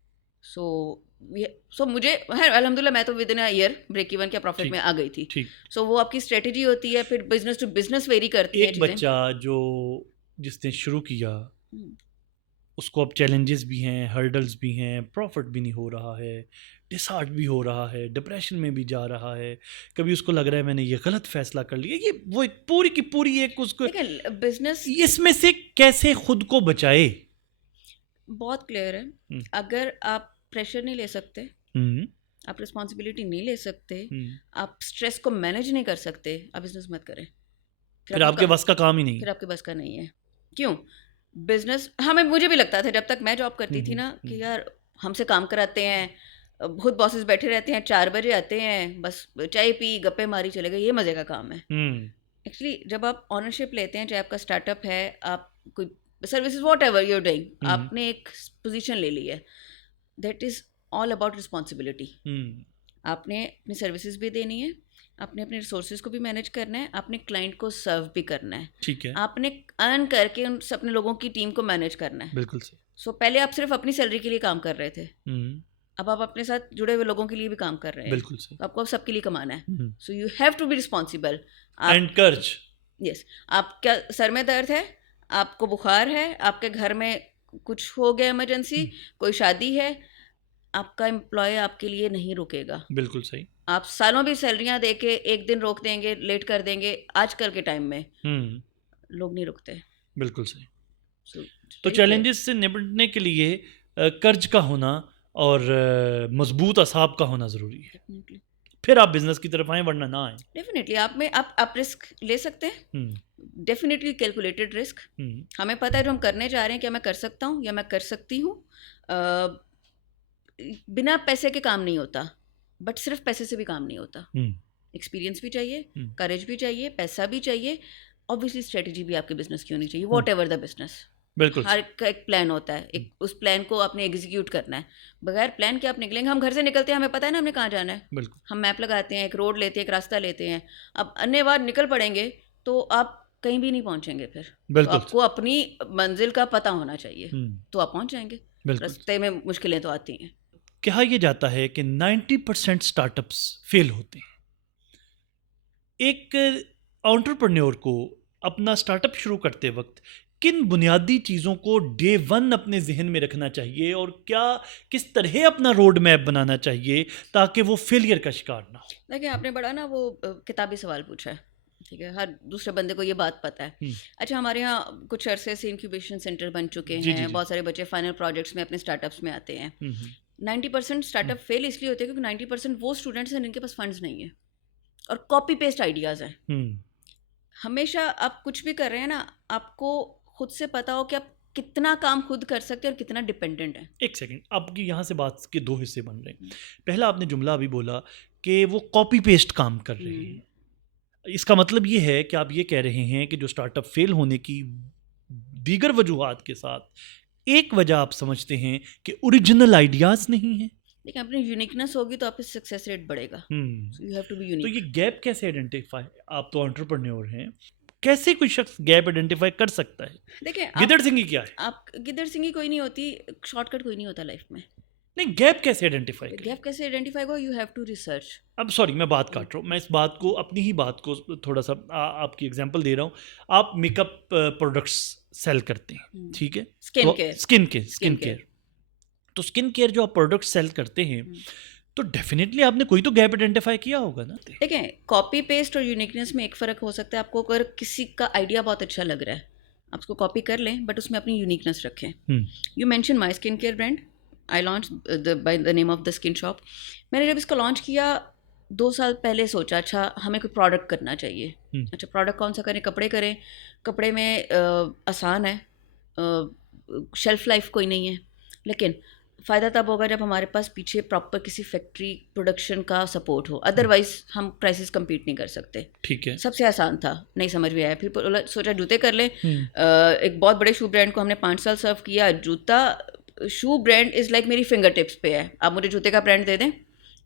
सो मुझे अल्हम्दुलिल्लाह मैं तो within a year break even के प्रॉफिट में आ गई थी। सो वो आपकी स्ट्रेटजी होती है, फिर बिजनेस टू बिजनेस वेरी करती है। एक बच्चा जो जिसने शुरू किया, उसको अब चैलेंजेस भी हैं, हर्डल्स भी हैं, प्रॉफिट भी नहीं हो रहा है, डिसहार्ट भी हो रहा है, डिप्रेशन में भी जा रहा है, कभी उसको लग रहा है मैंने ये गलत फैसला कर लिया, ये वो एक पूरी की पूरी एक उसको देखिए बिजनेस इसमें से कैसे खुद को बचाए? बहुत क्लियर है। अगर आप प्रेशर नहीं ले सकते, हम्म, आप रिस्पॉन्सिबिलिटी नहीं ले सकते, हम्म। आप स्ट्रेस को मैनेज नहीं कर सकते, आप बिजनेस मत करें। फिर आपके बस का काम ही नहीं। फिर आपके बस का नहीं है। क्यों? बिजनेस मुझे भी लगता था जब तक मैं जॉब करती थी ना कि यार हमसे काम कराते हैं, बहुत बॉसेस बैठे रहते हैं, 4 बजे आते हैं, बस चाय पी गप्पे मारी चले गए, ये मज़े का काम है। एक्चुअली जब आप ऑनरशिप लेते हैं, चाहे आपका स्टार्टअप है, आप कोई services what ever you're doing, आपने एक पोजीशन ले ली है, that is all about responsibility. आपने अपनी सर्विसेज भी देनी है, आपने अपने रिसोर्सेज को भी मैनेज करना है, आपने क्लाइंट को सर्व भी करना है, ठीक है, आपने अर्न करके उन अपने लोगों की टीम को मैनेज करना है। बिल्कुल सही। सो पहले आप सिर्फ अपनी सैलरी के लिए काम कर रहे थे, अब आप अपने साथ जुड़े हुए लोगों के लिए भी काम कर रहे हैं, बिल्कुल सही। तो आपको अब सबके लिए कमाना है। So you have to be responsible. And कर्ज, यस, आपका सर में दर्द है, आपको बुखार है, आपके घर में कुछ हो गया इमरजेंसी, कोई शादी है, आपका एम्प्लॉय आपके लिए नहीं रुकेगा। बिल्कुल सही। आप सालों भी सैलरियां दे के एक दिन रोक देंगे, लेट कर देंगे, आजकल के टाइम में लोग नहीं रुकते। बिल्कुल सही। So, तो चैलेंजेस से निपटने के लिए कर्ज का होना और मजबूत असाब का होना ज़रूरी है, फिर आप बिजनेस की तरफ आए, वरना ना आए। डेफिनेटली आप रिस्क ले सकते हैं, डेफिनेटली कैलकुलेटेड रिस्क। हमें पता है जो हम करने जा रहे हैं, क्या मैं कर सकता हूँ या मैं कर सकती हूँ। बिना पैसे के काम नहीं होता, बट सिर्फ पैसे से भी काम नहीं होता। एक्सपीरियंस भी चाहिए, करेज भी चाहिए, पैसा भी चाहिए, ऑब्वियसली स्ट्रेटजी भी आपके बिजनेस की होनी चाहिए, वॉट एवर द बिजनेस। बिल्कुल, हर का एक प्लान होता है, एक उस प्लान को आपने एग्जीक्यूट करना है। बगैर प्लान के आप निकलेंगे, हम घर से निकलते हैं, हमें पता है ना हमने कहाँ जाना है, बिल्कुल, हम मैप लगाते हैं, एक रोड लेते हैं, एक रास्ता लेते हैं। अब अन्य बार निकल पड़ेंगे तो आप कहीं भी नहीं पहुंचेंगे। फिर तो आपको अपनी मंजिल का पता होना चाहिए, तो आप पहुंच जाएंगे। रास्ते में मुश्किलें तो आती हैं। कहा यह जाता है कि 90% स्टार्टअप्स फेल होते हैं। एक एंटरप्रेन्योर को अपना स्टार्टअप शुरू करते वक्त किन बुनियादी चीज़ों को डे 1 अपने जहन में रखना चाहिए और किस तरह अपना रोड मैप बनाना चाहिए ताकि वो फेलियर का शिकार ना हो? देखिए आपने बड़ा ना वो किताबी सवाल पूछा है, ठीक है, हर दूसरे बंदे को ये बात पता है। अच्छा, हमारे यहाँ कुछ अरसे से इंक्यूबेशन सेंटर बन चुके हैं, बहुत सारे बच्चे फाइनल प्रोजेक्ट्स में अपने स्टार्टअप्स में आते हैं। 90% स्टार्टअप फेल इसलिए होते हैं क्योंकि 90% वो स्टूडेंट्स हैं जिनके पास फंड्स नहीं है और कॉपी पेस्ट आइडियाज़ हैं। हमेशा आप कुछ भी कर रहे हैं ना, आपको खुद से पता हो कि आप कितना काम खुद कर सकते हैं और कितना डिपेंडेंट है। एक सेकंड, आपकी यहाँ से बात के 2 हिस्से बन रहे हैं। पहला आपने जुमला अभी बोला कि वो कॉपी पेस्ट काम कर रहे हैं, इसका मतलब ये है कि आप ये कह रहे हैं कि जो स्टार्टअप फेल होने की दीगर वजूहात के साथ एक वजह आप समझते हैं कि ओरिजिनल आइडियाज़ नहीं है। लेकिन अपनी यूनिकनेस होगी तो आपकी सक्सेस रेट बढ़ेगा। You have to be unique. तो ये गैप कैसे आइडेंटिफाई, आप तो एंटरप्रेन्योर हैं, कैसे कोई शख्स गैप आइडेंटिफाई कर सकता है? देखिए गिदड़ सिंगी क्या है? आप गिदड़ सिंगी कोई नहीं होती, शॉर्टकट कोई नहीं होता लाइफ में। नहीं, गैप कैसे आइडेंटिफाई करें? गैप कैसे आइडेंटिफाई हो? You have to research. अब सॉरी मैं बात काट रहा हूँ, मैं इस बात को अपनी ही बात को थोड़ा सा आपकी एग्जांपल दे रहा हूँ। आप मेकअप प्रोडक्ट्स सेल करते हैं, ठीक है, स्किन केयर। तो स्किन केयर जो आप प्रोडक्ट सेल करते हैं तो डेफिनेटली आपने कोई तो गैप आइडेंटिफाई किया होगा ना। देखिए कॉपी पेस्ट और यूनिकनेस में एक फ़र्क हो सकता है। आपको अगर किसी का आइडिया बहुत अच्छा लग रहा है, आप उसको कॉपी कर लें बट उसमें अपनी यूनिकनेस रखें। You mention my skin care brand, I launch by the name of the skin shop. मैंने जब इसको लॉन्च किया 2 साल पहले सोचा अच्छा हमें कोई प्रोडक्ट करना चाहिए। अच्छा प्रोडक्ट कौन सा करें? कपड़े करें। कपड़े में आसान है, शेल्फ लाइफ कोई नहीं है, लेकिन फ़ायदा तब होगा जब हमारे पास पीछे प्रॉपर किसी फैक्ट्री प्रोडक्शन का सपोर्ट हो, अदरवाइज हम प्राइसेस कम्पीट नहीं कर सकते। ठीक है, सबसे आसान था, नहीं समझ में आया, फिर सोचा जूते कर लें। एक बहुत बड़े शू ब्रांड को हमने 5 साल सर्व किया। जूता शू ब्रांड इज़ लाइक मेरी फिंगर टिप्स पे है। आप मुझे जूते का ब्रांड दे दें,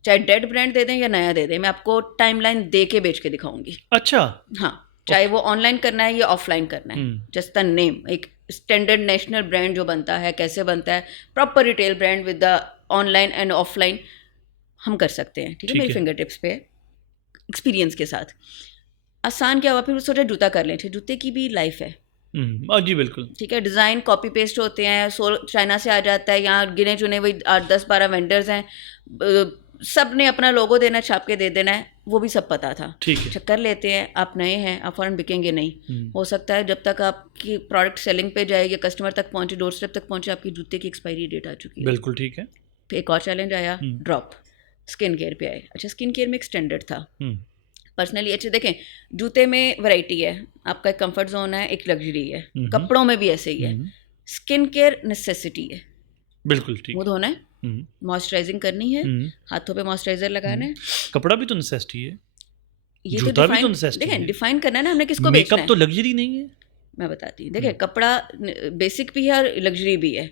चाहे डेड ब्रांड दे दें या नया दे दें, मैं आपको टाइमलाइन दे के बेच के दिखाऊंगी। अच्छा, हाँ, चाहे वो ऑनलाइन करना है या ऑफलाइन करना है, जस्ट द नेम। एक स्टैंडर्ड नेशनल ब्रांड जो बनता है, कैसे बनता है, proper retail brand with the online and offline हम कर सकते हैं। ठीक है, मेरी फिंगर टिप्स पे एक्सपीरियंस के साथ। आसान क्या हुआ, फिर सोचा जूता कर लें। जूते की भी लाइफ है, जी बिल्कुल। ठीक है, डिज़ाइन कॉपी पेस्ट होते हैं, चाइना से आ जाता है, यहाँ गिने चुने वही 8-10-12 वेंडर्स हैं, सब ने अपना लोगो देना, छाप के दे देना है, वो भी सब पता था। ठीक है। चक्कर लेते हैं, आप नए हैं, आप फ़ौरन बिकेंगे नहीं। हो सकता है जब तक आपकी प्रोडक्ट सेलिंग पे जाए या कस्टमर तक पहुंचे, डोर स्टेप तक पहुंचे, आपकी जूते की एक्सपायरी डेट आ चुकी है। बिल्कुल ठीक है। फिर एक और चैलेंज आया, ड्रॉप, स्किन केयर पे आए। अच्छा, स्किन केयर में एक स्टैंडर्ड था पर्सनली। अच्छा देखें, जूते में वैरायटी है, आपका एक कंफर्ट जोन है, एक लग्जरी है, कपड़ों में भी ऐसे ही है। स्किन केयर नेसेसिटी है, बिल्कुल ठीक। मुंह धोना है, मॉइस्चराइजिंग करनी है, हाथों पे मॉइस्चराइजर लगाना है। कपड़ा भी तो नेसेसिटी है, ये जूता भी तो नेसेसिटी है। देखें, डिफाइन करना है ना हमने किसको बेचना है। मेकअप तो लग्जरी नहीं है। मैं बताती हूँ, देखिए कपड़ा बेसिक भी है और लग्जरी भी है।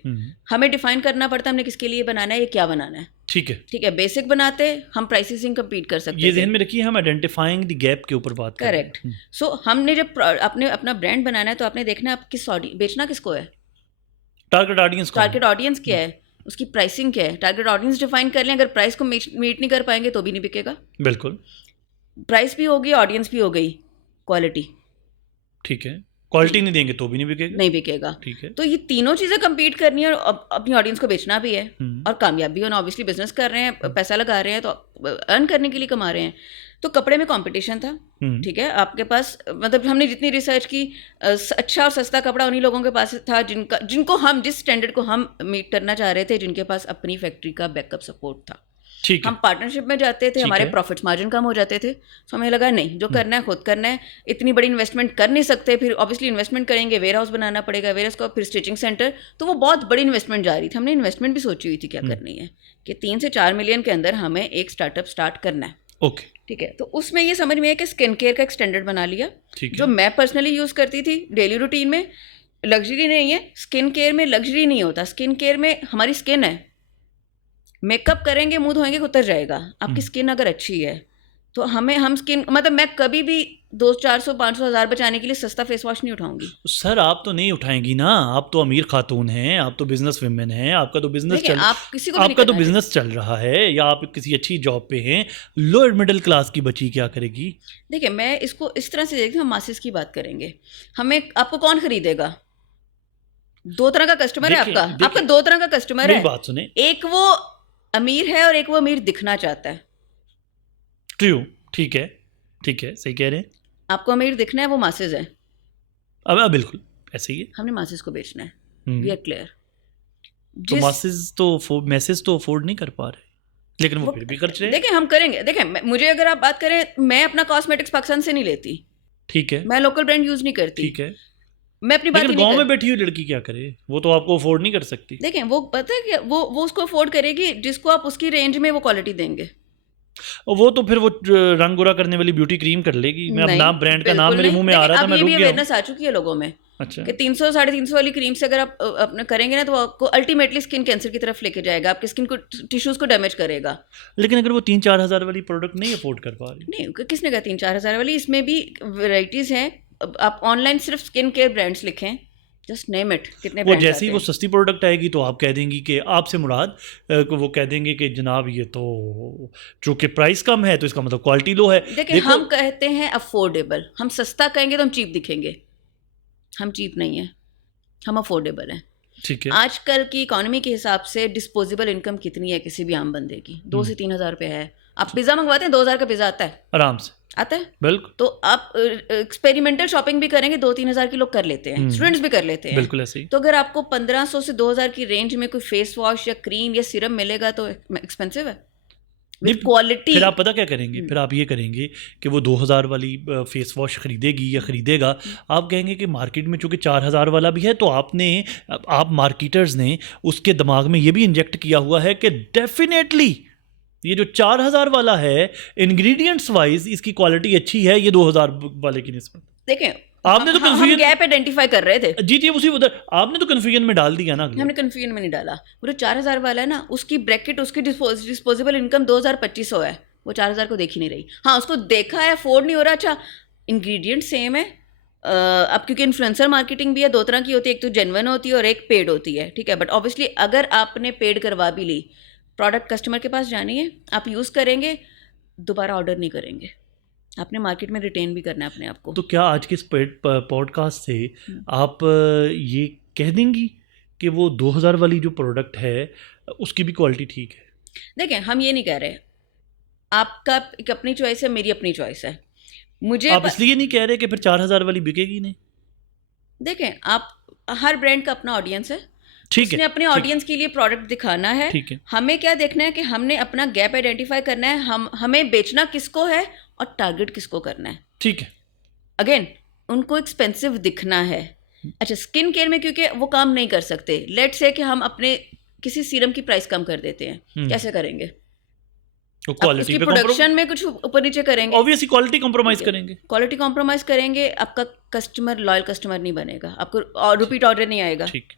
हमें डिफाइन करना पड़ता है हमने किसके लिए बनाना है, ये क्या बनाना है। ठीक है, ठीक है, बेसिक बनाते हम प्राइसिंग कम्पीट कर सकते हैं। ये ध्यान में रखिए, हम आइडेंटिफाइंग द गैप के ऊपर बात कर रहे हैं। करेक्ट। सो हमने जब आपने अपना ब्रांड बनाना है तो आपने देखना है आप किस बेचना किसको है, टारगेट ऑडियंस क्या है, उसकी प्राइसिंग क्या है। टारगेट ऑडियंस डिफाइन कर लें, अगर प्राइस को मीट नहीं कर पाएंगे तो भी नहीं बिकेगा। बिल्कुल, प्राइस भी होगी, ऑडियंस भी हो गई, क्वालिटी। ठीक है, क्वालिटी नहीं देंगे तो भी नहीं बिकेगा। ठीक है, तो ये तीनों चीज़ें compete करनी है और अपनी ऑडियंस को बेचना भी है और कामयाब भी होना। ऑब्वियसली बिजनेस कर रहे हैं, पैसा लगा रहे हैं तो अर्न करने के लिए कमा रहे हैं। तो कपड़े में कंपटीशन था। ठीक है, आपके पास मतलब हमने जितनी रिसर्च की, अच्छा और सस्ता कपड़ा उन्हीं लोगों के पास था जिनको हम जिस स्टैंडर्ड को हम मीट करना चाह रहे थे, जिनके पास अपनी फैक्ट्री का बैकअप सपोर्ट था। हम पार्टनरशिप में जाते थे, हमारे प्रॉफिट्स मार्जिन कम हो जाते थे। तो हमें लगा नहीं, जो करना है खुद करना है, इतनी बड़ी इन्वेस्टमेंट कर नहीं सकते। फिर ऑब्वियसली इन्वेस्टमेंट करेंगे, वेयर हाउस बनाना पड़ेगा, वेयर हाउस का फिर स्टिचिंग सेंटर, तो वो बहुत बड़ी इन्वेस्टमेंट जा रही थी। हमने इन्वेस्टमेंट भी सोची हुई थी क्या करनी है कि 3 से 4 मिलियन के अंदर हमें एक स्टार्टअप स्टार्ट करना है। ओके, ठीक है, तो उसमें ये समझ में आया कि स्किन केयर का एक स्टैंडर्ड बना लिया, जो मैं पर्सनली यूज़ करती थी डेली रूटीन में। लग्जरी नहीं है, स्किन केयर में लग्जरी नहीं होता। स्किन केयर में हमारी स्किन है, मेकअप करेंगे, मुंह धोएंगे, उतर जाएगा। आपकी स्किन अगर अच्छी है तो हम स्किन, मतलब मैं कभी भी 200-400-500 हज़ार बचाने के लिए सस्ता फेस वॉश नहीं उठाऊंगी। सर आप तो नहीं उठाएंगी ना, आप तो अमीर खातून हैं, आप तो बिजनेस वुमेन हैं, आपका तो बिजनेस चल रहा है, या आप किसी अच्छी जॉब पे हैं। लोअर मिडिल क्लास की बच्ची क्या करेगी? देखिए, मैं इसको इस तरह से देखती हूँ, हम मासेस की बात करेंगे, हमें आपको कौन खरीदेगा? 2 तरह का कस्टमर है आपका 2 तरह का कस्टमर है। बात सुने, एक वो अमीर है और एक वो अमीर दिखना चाहता है। ट्रू, ठीक है, सही कह रहे हैं। आपको अमीर दिखना है, वो मासेस है। अब बिल्कुल ऐसे ही है, हमने मासेस को बेचना है, वी आर क्लियर। तो मासेस तो मैसेज तो अफोर्ड नहीं कर पा रहे, लेकिन वो फिर भी खर्च रहे हैं। देखिए, हम करेंगे। देखिए, मुझे अगर आप बात करें, मैं अपना कॉस्मेटिक्स पाकिस्तान से नहीं लेती। ठीक है, मैं लोकल ब्रांड यूज नहीं करती। ठीक है, मैं अपनी बात गांव में बैठी हुई लड़की क्या करे, वो तो आपको अफोर्ड नहीं कर सकती। देखें, वो पता है क्या, वो उसको अफोर्ड करेगी जिसको आप उसकी रेंज में वो क्वालिटी देंगे। वो तो फिर वो रंग गोरा करने वाली ब्यूटी क्रीम कर लेगी। मैं अपना ब्रांड का नाम मेरे मुंह में आ रहा था, मैं रुक गया। अवेयरनेस आ चुकी है लोगों में। अच्छा, कि 300-350 वाली क्रीम से अगर आप अपना करेंगे ना, तो आपको अल्टीमेटली स्किन कैंसर की तरफ लेके जाएगा, आपकी स्किन को, टिश्यूज को डैमेज करेगा। लेकिन अगर वो 3-4 हज़ार वाली प्रोडक्ट नहीं अफोर्ड कर पा रही, नहीं, किसने कहा 3-4 हज़ार वाली? इसमें भी वेराइटीज़ हैं। आप ऑनलाइन सिर्फ स्किन केयर ब्रांड्स लिखें, जस्ट नेम इट, कितने वो जैसे ही वो सस्ती प्रोडक्ट आएगी तो आप कह देंगी कि आपसे मुराद वो कह देंगे कि जनाब ये तो चूँकि प्राइस कम है तो इसका मतलब क्वालिटी लो है। देखिए, हम कहते हैं अफोर्डेबल। हम सस्ता कहेंगे तो हम चीप दिखेंगे, हम चीप नहीं है, हम अफोर्डेबल हैं। ठीक है, आजकल की इकोनॉमी के हिसाब से डिस्पोजेबल इनकम कितनी है किसी भी आम बंदे की? 2 से 3 हज़ार रुपये है। आप पिज़्ज़ा मंगवाते हैं, 2 हज़ार का पिज़्ज़ा आता है, आराम से आता है, बिल्कुल। तो आप एक्सपेरिमेंटल शॉपिंग भी करेंगे, 2-3 हज़ार की लोग कर लेते हैं, स्टूडेंट्स भी कर लेते हैं, बिल्कुल ऐसे ही। तो अगर आपको 1500 से 2000 की रेंज में कोई फेस वॉश या क्रीम या सिरम मिलेगा तो एक्सपेंसिव है विद क्वालिटी। फिर आप पता क्या करेंगे, फिर आप ये करेंगे कि वो 2000 वाली फेस वॉश खरीदेगी या खरीदेगा, आप कहेंगे कि मार्केट में चूँकि 4000 वाला भी है, तो आप मार्केटर्स ने उसके दिमाग में ये भी इंजेक्ट किया हुआ है कि डेफिनेटली ये जो 4000 वाला है इंग्रेडिएंट्स वाइज इसकी क्वालिटी अच्छी है, ये 2000 वाले की निस्बत। देखें, आपने तो हम गैप आइडेंटिफाई कर रहे थे। जी उसी उधर आपने तो कंफ्यूजन में डाल दिया ना। हमने कंफ्यूजन में नहीं डाला। वो जो 4000 वाला है ना, उसकी ब्रैकेट, उसकी डिस्पोजेबल इनकम 2200 है, वो 4000 को देख ही नहीं रही। हाँ, उसको देखा है, अफोर्ड नहीं हो रहा। अच्छा, इंग्रेडिएंट सेम है। अब क्योंकि इन्फ्लुएंसर मार्केटिंग भी है, 2 तरह की होती है, एक तो जेन्युइन होती है और एक पेड होती है। ठीक है, बट ऑब्वियसली अगर आपने पेड करवा भी ली, प्रोडक्ट कस्टमर के पास जानी है, आप यूज़ करेंगे, दोबारा ऑर्डर नहीं करेंगे। आपने मार्केट में रिटेन भी करना है अपने आप को। तो क्या आज के इस पॉडकास्ट से आप ये कह देंगी कि वो 2000 वाली जो प्रोडक्ट है उसकी भी क्वालिटी ठीक है? देखें, हम ये नहीं कह रहे, आपका एक अपनी चॉइस है, मेरी अपनी चॉइस है। मुझे आप इसलिए नहीं कह रहे कि फिर 4000 वाली बिकेगी नहीं? देखें, आप हर ब्रांड का अपना ऑडियंस है, ठीक उसने है, अपने ऑडियंस के लिए प्रोडक्ट दिखाना है। ठीक है, हमें क्या देखना है कि हमने अपना गैप आइडेंटिफाई करना है, हमें बेचना किसको है और टारगेट किसको करना है। ठीक है। अगेन, उनको एक्सपेंसिव दिखना है। अच्छा, स्किन केयर में क्योंकि वो काम नहीं कर सकते, लेट्स से कि हम अपने किसी सीरम की प्राइस कम कर देते हैं, कैसे करेंगे? तो आप क्वालिटी उसकी पे प्रोडक्शन में कुछ ऊपर नीचे करेंगे, ऑब्वियसली क्वालिटी कॉम्प्रोमाइज करेंगे। क्वालिटी कॉम्प्रोमाइज करेंगे, आपका कस्टमर लॉयल कस्टमर नहीं बनेगा, आपको रिपीट ऑर्डर नहीं आएगा। ठीक,